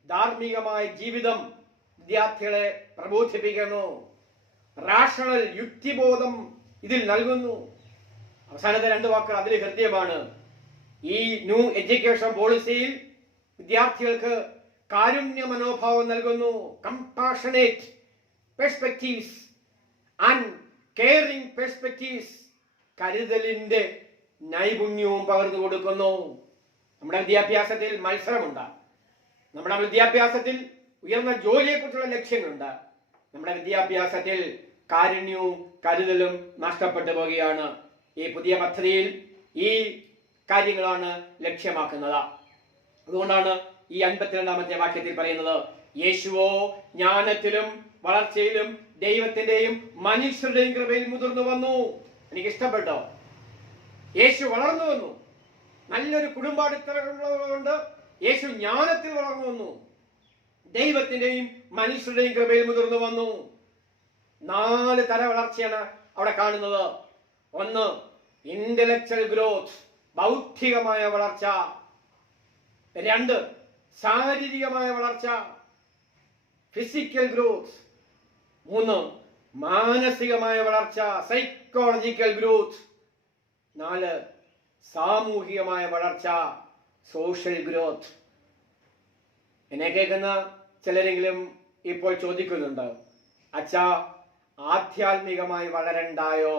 ധാർമ്മികമായ ജീവിതം വിദ്യാർത്ഥികളെ പ്രബോധിപ്പിക്കുന്നു. റാഷണൽ, യുക്തിബോധം ഇതിൽ നൽകുന്നു. അവസാനത്തെ 2 വാക്കുകൾ അതിൽ ഹൃദ്യമാണ്. ഈ ന്യൂ എഡ്യൂക്കേഷൻ പോളിസിയിൽ വിദ്യാർത്ഥികൾക്ക് കാരുണ്യ മനോഭാവം നൽകുന്നു. Compassionate perspectives and caring perspectives, കരുതലിന്റെ നൈപുണ്യവും പകർന്നു കൊടുക്കുന്നു. നമ്മുടെ വിദ്യാഭ്യാസത്തിൽ മത്സരമുണ്ട്. നമ്മുടെ വിദ്യാഭ്യാസത്തിൽ ഉയർന്ന ജോലിയെക്കുറിച്ചുള്ള ലക്ഷ്യങ്ങളുണ്ട്. നമ്മുടെ വിദ്യാഭ്യാസത്തിൽ കാരുണ്യവും കരുതലും നഷ്ടപ്പെട്ടു പോവുകയാണ്. ഈ പുതിയ പദ്ധതിയിൽ ഈ കാര്യങ്ങളാണ് ലക്ഷ്യമാക്കുന്നത്. അതുകൊണ്ടാണ് ഈ 52 വാക്യത്തിൽ പറയുന്നത്: യേശുവോ ജ്ഞാനത്തിലും വളർച്ചയിലും ദൈവത്തിന്റെയും മനുഷ്യരുടെയും കൃപയിൽ മുതിർന്നു വന്നു. എനിക്ക് ഇഷ്ടപ്പെട്ടോ? യേശു വളർന്നു വന്നു. നല്ലൊരു കുടുംബാടിത്തറകളുള്ളതുകൊണ്ട് യേശു ജ്ഞാനത്തിൽ വളർന്നു വന്നു. ദൈവത്തിന്റെയും മനുഷ്യരുടെയും കൃപയിൽ മുതിർന്നു വന്നു. 4 തര വളർച്ചയാണ് അവിടെ കാണുന്നത്. 1, ഇന്റലക്ച്വൽ ഗ്രോത്ത്, ബൗദ്ധികമായ വളർച്ച. 2, ശാരീരികമായ വളർച്ച, ഫിസിക്കൽ ഗ്രോത്ത്. 3, മാനസികമായ വളർച്ച, സൈക്കോളജിക്കൽ ഗ്രോത്ത്. 4, സാമൂഹികമായ വളർച്ച, സോഷ്യൽ ഗ്രോത്ത്. എന്നെ കേൾക്കുന്ന ചിലരെങ്കിലും ഇപ്പോൾ ചോദിക്കുന്നുണ്ട്, അച്ഛാ, ആധ്യാത്മികമായി വളരണ്ടായോ?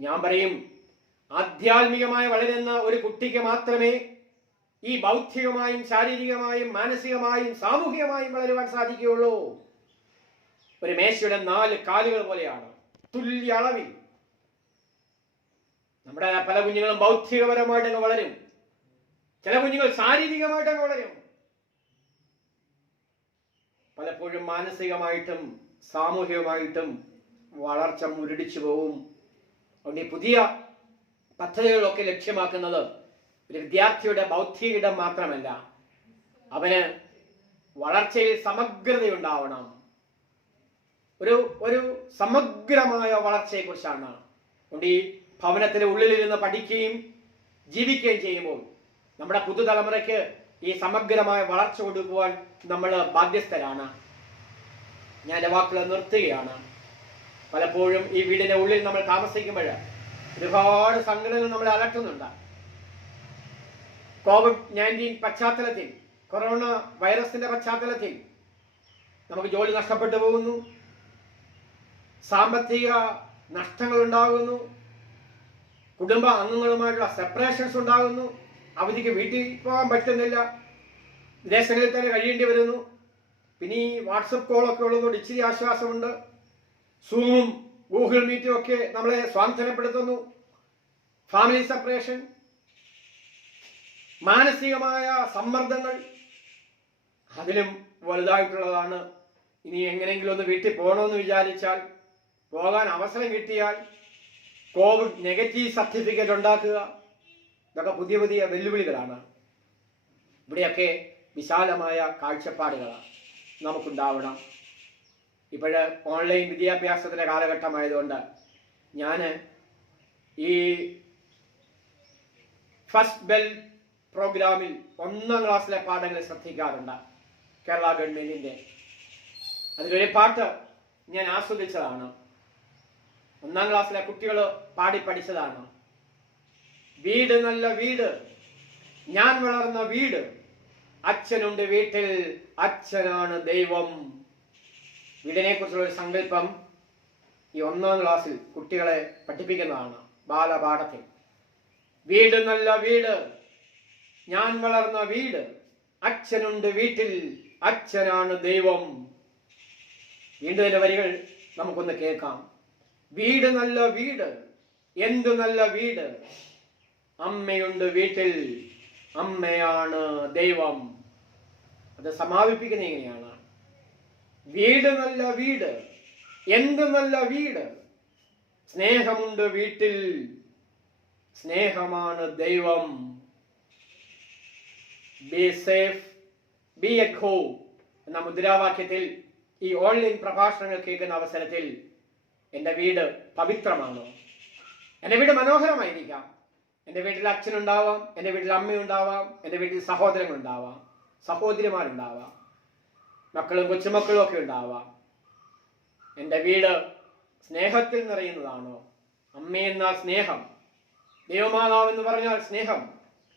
ഞാൻ പറയും, ആധ്യാത്മികമായി വളരുന്ന ഒരു കുട്ടിക്ക് മാത്രമേ ഈ ബൗദ്ധികമായും ശാരീരികമായും മാനസികമായും സാമൂഹികമായും വളരുവാൻ സാധിക്കുകയുള്ളൂ. ഒരു മേശയുടെ 4 കാലുകൾ പോലെയാണ്, തുല്യ അളവിൽ. നമ്മുടെ പല കുഞ്ഞുങ്ങളും ബൗദ്ധികപരമായിട്ടങ്ങ് വളരും, ചില കുഞ്ഞുങ്ങൾ ശാരീരികമായിട്ടങ്ങ് വളരും, പലപ്പോഴും മാനസികമായിട്ടും സാമൂഹികമായിട്ടും വളർച്ച മുരടിച്ചു പോവും. അതുകൊണ്ട് ഈ പുതിയ പദ്ധതികളൊക്കെ ലക്ഷ്യമാക്കുന്നത് ഒരു വിദ്യാർത്ഥിയുടെ ബൗദ്ധിക ഇടം മാത്രമല്ല, അവന് വളർച്ചയിൽ സമഗ്രതയുണ്ടാവണം. ഒരു സമഗ്രമായ വളർച്ചയെക്കുറിച്ചാണ്. അതുകൊണ്ട് ഈ ഭവനത്തിന് ഉള്ളിലിരുന്ന് പഠിക്കുകയും ജീവിക്കുകയും ചെയ്യുമ്പോൾ നമ്മുടെ പുതുതലമുറയ്ക്ക് ഈ സമഗ്രമായ വളർച്ച കൊടുക്കുവാൻ നമ്മൾ ബാധ്യസ്ഥരാണ്. ഞാൻ എൻ്റെ വാക്കുകൾ നിർത്തുകയാണ്. പലപ്പോഴും ഈ വീടിന്റെ ഉള്ളിൽ നമ്മൾ താമസിക്കുമ്പോൾ ഒരുപാട് സങ്കടങ്ങൾ നമ്മളെ അലട്ടുന്നുണ്ട്. COVID-19 പശ്ചാത്തലത്തിൽ, കൊറോണ വൈറസിന്റെ പശ്ചാത്തലത്തിൽ നമുക്ക് ജോലി നഷ്ടപ്പെട്ടു പോകുന്നു, സാമ്പത്തിക നഷ്ടങ്ങൾ ഉണ്ടാകുന്നു, കുടുംബ അംഗങ്ങളുമായിട്ടുള്ള സെപ്പറേഷൻസ് ഉണ്ടാകുന്നു, അവധിക്ക് വീട്ടിൽ പോകാൻ പറ്റുന്നില്ല, വിദേശങ്ങളിൽ തന്നെ കഴിയേണ്ടി വരുന്നു. പിന്നെ ഈ വാട്സപ്പ് കോളൊക്കെ ഉള്ളതുകൊണ്ട് ഇച്ചിരി ആശ്വാസമുണ്ട്. സൂമും ഗൂഗിൾ മീറ്റും ഒക്കെ നമ്മളെ സ്വാന്തനപ്പെടുത്തുന്നു. ഫാമിലി സെപ്പറേഷൻ, മാനസികമായ സമ്മർദ്ദങ്ങൾ അതിലും വലുതായിട്ടുള്ളതാണ്. ഇനി എങ്ങനെയെങ്കിലും ഒന്ന് വീട്ടിൽ പോകണമെന്ന് വിചാരിച്ചാൽ, പോകാൻ അവസരം കിട്ടിയാൽ കോവിഡ് നെഗറ്റീവ് സർട്ടിഫിക്കറ്റ് ഉണ്ടാക്കുക, ഇതൊക്കെ പുതിയ പുതിയ വെല്ലുവിളികളാണ്. ഇവിടെയൊക്കെ വിശാലമായ കാഴ്ചപ്പാടുകളാണ് നമുക്കുണ്ടാവണം. ഇപ്പോഴ് ഓൺലൈൻ വിദ്യാഭ്യാസത്തിൻ്റെ കാലഘട്ടമായതുകൊണ്ട് ഞാൻ ഈ ഫസ്റ്റ് ബെൽ പ്രോഗ്രാമിൽ 1ാം ക്ലാസ്സിലെ പാഠങ്ങൾ ശ്രദ്ധിക്കാറുണ്ട്. കേരള ഗവൺമെന്റിന്റെ അതിലൊരു പാട്ട് ഞാൻ ആസ്വദിച്ചതാണ്. 1ാം ക്ലാസ്സിലെ കുട്ടികൾ പാടി പഠിച്ചതാണ്. വീട് നല്ല വീട്, ഞാൻ വളർന്ന വീട്, അച്ഛനുണ്ട് വീട്ടിൽ, അച്ഛനാണ് ദൈവം. വീടിനെ കുറിച്ചുള്ള ഒരു സങ്കല്പം ഈ 1ാം ക്ലാസ്സിൽ കുട്ടികളെ പഠിപ്പിക്കുന്നതാണ്, ബാലപാഠത്തിൽ. വീട് നല്ല വീട്, ഞാൻ വളർന്ന വീട്, അച്ഛനുണ്ട് വീട്ടിൽ, അച്ഛനാണ് ദൈവം. വീണ്ടും ഇതിന്റെ വരികൾ നമുക്കൊന്ന് കേൾക്കാം. വീട് നല്ല വീട്, എന്തു നല്ല വീട്, അമ്മയുണ്ട് വീട്ടിൽ, അമ്മയാണ് ദൈവം. അത് സമാപിപ്പിക്കുന്നത് എങ്ങനെയാണ്? വീട് നല്ല വീട്, എന്ത് നല്ല വീട്, സ്നേഹമുണ്ട് വീട്ടിൽ, സ്നേഹമാണ് ദൈവം. B safe, be at home എന്ന മുദ്രാവാക്യത്തിൽ ഈ ഓൺലൈൻ പ്രഭാഷണങ്ങൾ കേൾക്കുന്ന അവസരത്തിൽ എൻ്റെ വീട് പവിത്രമാണോ? എൻ്റെ വീട് മനോഹരമായിരിക്കാം. എൻ്റെ വീട്ടിൽ അച്ഛനുണ്ടാവാം, എൻ്റെ വീട്ടിൽ അമ്മയുണ്ടാവാം, എൻ്റെ വീട്ടിൽ സഹോദരങ്ങളുണ്ടാവാം, സഹോദരിമാരുണ്ടാവാം, മക്കളും കൊച്ചുമക്കളും ഒക്കെ ഉണ്ടാവാം. എൻ്റെ വീട് സ്നേഹത്തിൽ നിറയുന്നതാണോ? അമ്മയെന്ന സ്നേഹം, ദൈവമാതാവ് എന്ന് പറഞ്ഞാൽ സ്നേഹം,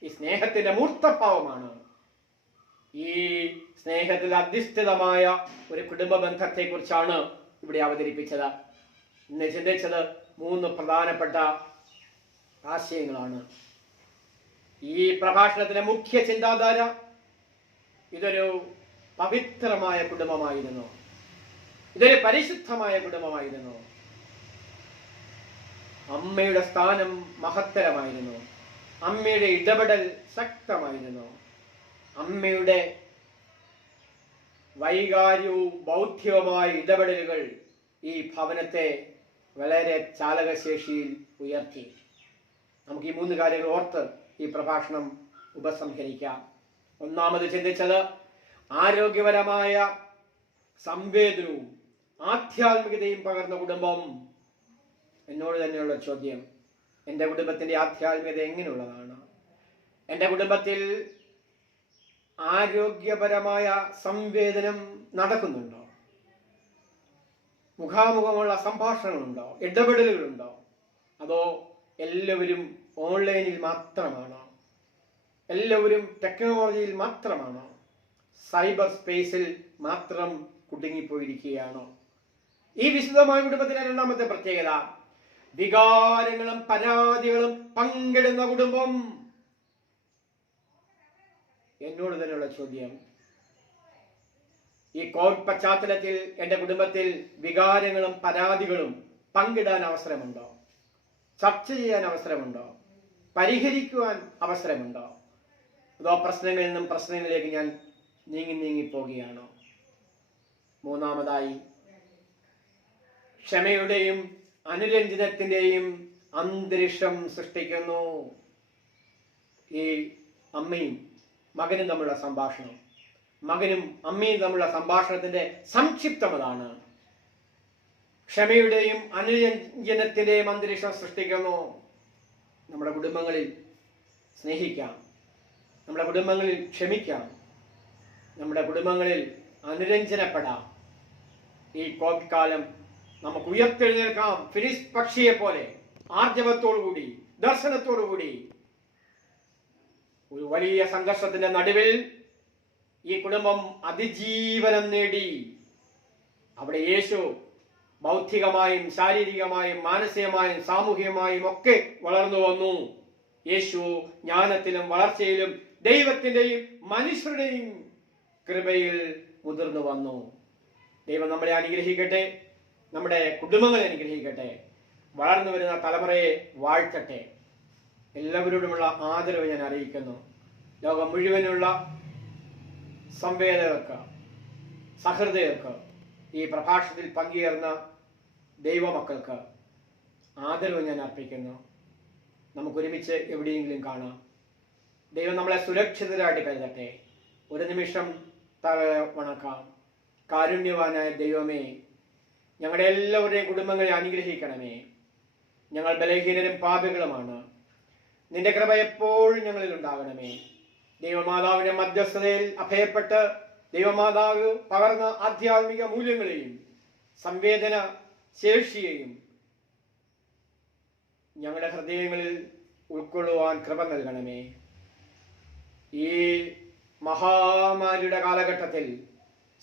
ഈ സ്നേഹത്തിന്റെ മൂർത്തഭാവമാണ്. ഈ സ്നേഹത്തിൽ അധിഷ്ഠിതമായ ഒരു കുടുംബ ബന്ധത്തെ കുറിച്ചാണ് ഇവിടെ അവതരിപ്പിച്ചത്. ഇന്ന് ചിന്തിച്ചത് 3 പ്രധാനപ്പെട്ട ആശയങ്ങളാണ്. ഈ പ്രഭാഷണത്തിലെ മുഖ്യ ചിന്താധാര ഇതൊരു പവിത്രമായ കുടുംബമായിരുന്നു, ഇതൊരു പരിശുദ്ധമായ കുടുംബമായിരുന്നു. അമ്മയുടെ സ്ഥാനം മഹത്തരമായിരുന്നു, അമ്മയുടെ ഇടപെടൽ ശക്തമായിരുന്നു, അമ്മയുടെ വൈകാര്യവും ബൗദ്ധികവുമായ ഇടപെടലുകൾ ഈ ഭവനത്തെ വളരെ ചാലകശേഷിയിൽ ഉയർത്തി. നമുക്ക് ഈ 3 കാര്യങ്ങൾ ഓർത്ത് ഈ പ്രഭാഷണം ഉപസംഹരിക്കാം. ഒന്നാമത് ചിന്തിച്ചത് ആരോഗ്യപരമായ സംവേദനവും ആധ്യാത്മികതയും പകർന്ന കുടുംബം. എന്നോട് തന്നെയുള്ള ചോദ്യം, എൻ്റെ കുടുംബത്തിൻ്റെ ആധ്യാത്മികത എങ്ങനെയുള്ളതാണ്? എൻ്റെ കുടുംബത്തിൽ ആരോഗ്യപരമായ സംവേദനം നടക്കുന്നുണ്ടോ? മുഖാമുഖമുള്ള സംഭാഷണങ്ങളുണ്ടോ? ഇടപെടലുകളുണ്ടോ? അതോ എല്ലാവരും ഓൺലൈനിൽ മാത്രമാണോ? എല്ലാവരും ടെക്നോളജിയിൽ മാത്രമാണോ? സൈബർ സ്പേസിൽ മാത്രം കുടുങ്ങിപ്പോയിരിക്കുകയാണോ? ഈ വിശുദ്ധമായ കുടുംബത്തിലെ 2ാമത്തെ പ്രത്യേകത, വികാരങ്ങളും പരാതികളും പങ്കിടുന്ന കുടുംബം. എന്നോട് തന്നെയുള്ള ചോദ്യം, ഈ കോവിഡ് പശ്ചാത്തലത്തിൽ എൻ്റെ കുടുംബത്തിൽ വികാരങ്ങളും പരാതികളും പങ്കിടാൻ അവസരമുണ്ടോ? ചർച്ച ചെയ്യാൻ അവസരമുണ്ടോ? പരിഹരിക്കുവാൻ അവസരമുണ്ടോ? അതോ പ്രശ്നങ്ങളിൽ നിന്നും പ്രശ്നങ്ങളിലേക്ക് ഞാൻ നീങ്ങി പോവുകയാണോ? 3ാമതായി, ക്ഷമയുടെയും അനുരഞ്ജനത്തിന്റെയും അന്തരീക്ഷം സൃഷ്ടിക്കുന്നു. ഈ അമ്മയും മകനും തമ്മിലുള്ള സംഭാഷണം, മകനും അമ്മയും തമ്മിലുള്ള സംഭാഷണത്തിന്റെ സംക്ഷിപ്തം അതാണ്. ക്ഷമയുടെയും അനുരഞ്ജനത്തിന്റെയും അന്തരീക്ഷം സൃഷ്ടിക്കുന്നു. നമ്മുടെ കുടുംബങ്ങളിൽ സ്നേഹിക്കാം, നമ്മുടെ കുടുംബങ്ങളിൽ ക്ഷമിക്കാം, നമ്മുടെ കുടുംബങ്ങളിൽ അനുരഞ്ജനപ്പെടാം. ഈ കോവിഡ് കാലം നമുക്ക് ഉയർത്തെഴുന്നേൽക്കാം. ഫിനിക്സ് പക്ഷിയെ പോലെ ആർജവത്തോടുകൂടി, ദർശനത്തോടുകൂടി. ഒരു വലിയ സംഘർഷത്തിന്റെ നടുവിൽ ഈ കുടുംബം അതിജീവനം നേടി. അവിടെ യേശു ബൗദ്ധികമായും ശാരീരികമായും മാനസികമായും സാമൂഹികമായും ഒക്കെ വളർന്നു വന്നു. യേശു ജ്ഞാനത്തിലും വളർച്ചയിലും ദൈവത്തിന്റെയും മനുഷ്യരുടെയും കൃപയിൽ മുതിർന്നു വന്നു. ദൈവം നമ്മളെ അനുഗ്രഹിക്കട്ടെ, നമ്മുടെ കുടുംബങ്ങളെ അനുഗ്രഹിക്കട്ടെ, വളർന്നു വരുന്ന തലമുറയെ വാഴ്ത്തട്ടെ. എല്ലാവരോടുമുള്ള ആദരവ് ഞാൻ അറിയിക്കുന്നു. ലോകം മുഴുവനുള്ള സംവേദകർക്ക്, സഹൃദയർക്ക്, ഈ പ്രഭാഷണത്തിൽ പങ്കുചേർന്ന ദൈവമക്കൾക്ക് ആദരവ് ഞാൻ അർപ്പിക്കുന്നു. നമുക്കൊരുമിച്ച് എവിടെയെങ്കിലും കാണാം. ദൈവം നമ്മളെ സുരക്ഷിതരായിട്ട് കരുതട്ടെ. ഒരു നിമിഷം വണക്കാം. കാരുണ്യവാനായ ദൈവമേ, ഞങ്ങളുടെ എല്ലാവരുടെയും കുടുംബങ്ങളെ അനുഗ്രഹിക്കണമേ. ഞങ്ങൾ ബലഹീനരും പാപികളുമാണ്. നിന്റെ കൃപ എപ്പോഴും ഞങ്ങളിൽ ഉണ്ടാകണമേ. ദൈവമാതാവിന്റെ മധ്യസ്ഥതയിൽ അഭയപ്പെട്ട് ദൈവമാതാവ് പകർന്ന ആധ്യാത്മിക മൂല്യങ്ങളെയും സംവേദന ശേഷിയെയും ഞങ്ങളുടെ ഹൃദയങ്ങളിൽ ഉൾക്കൊള്ളുവാൻ കൃപ നൽകണമേ. ഈ മഹാമാരിയുടെ കാലഘട്ടത്തിൽ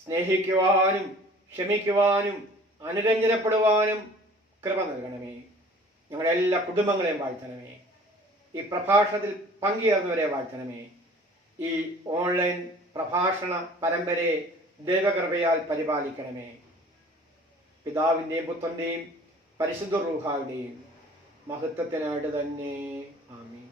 സ്നേഹിക്കുവാനും ക്ഷമിക്കുവാനും അനുരഞ്ജനപ്പെടുവാനും കൃപ നൽകണമേ. ഞങ്ങളുടെ എല്ലാ കുടുംബങ്ങളെയും വാഴ്ത്തണമേ. ഈ പ്രഭാഷണത്തിൽ പങ്കുചേർന്നവരെ വാഴ്ത്തണമേ. ഈ ഓൺലൈൻ പ്രഭാഷണ പരമ്പരയെ ദൈവകൃപയാൽ പരിപാലിക്കണമേ. പിതാവിൻ്റെയും പുത്രൻ്റെയും പരിശുദ്ധ റൂഹായുടെയും മഹത്വത്തിനായിട്ട് തന്നെ. ആമേൻ.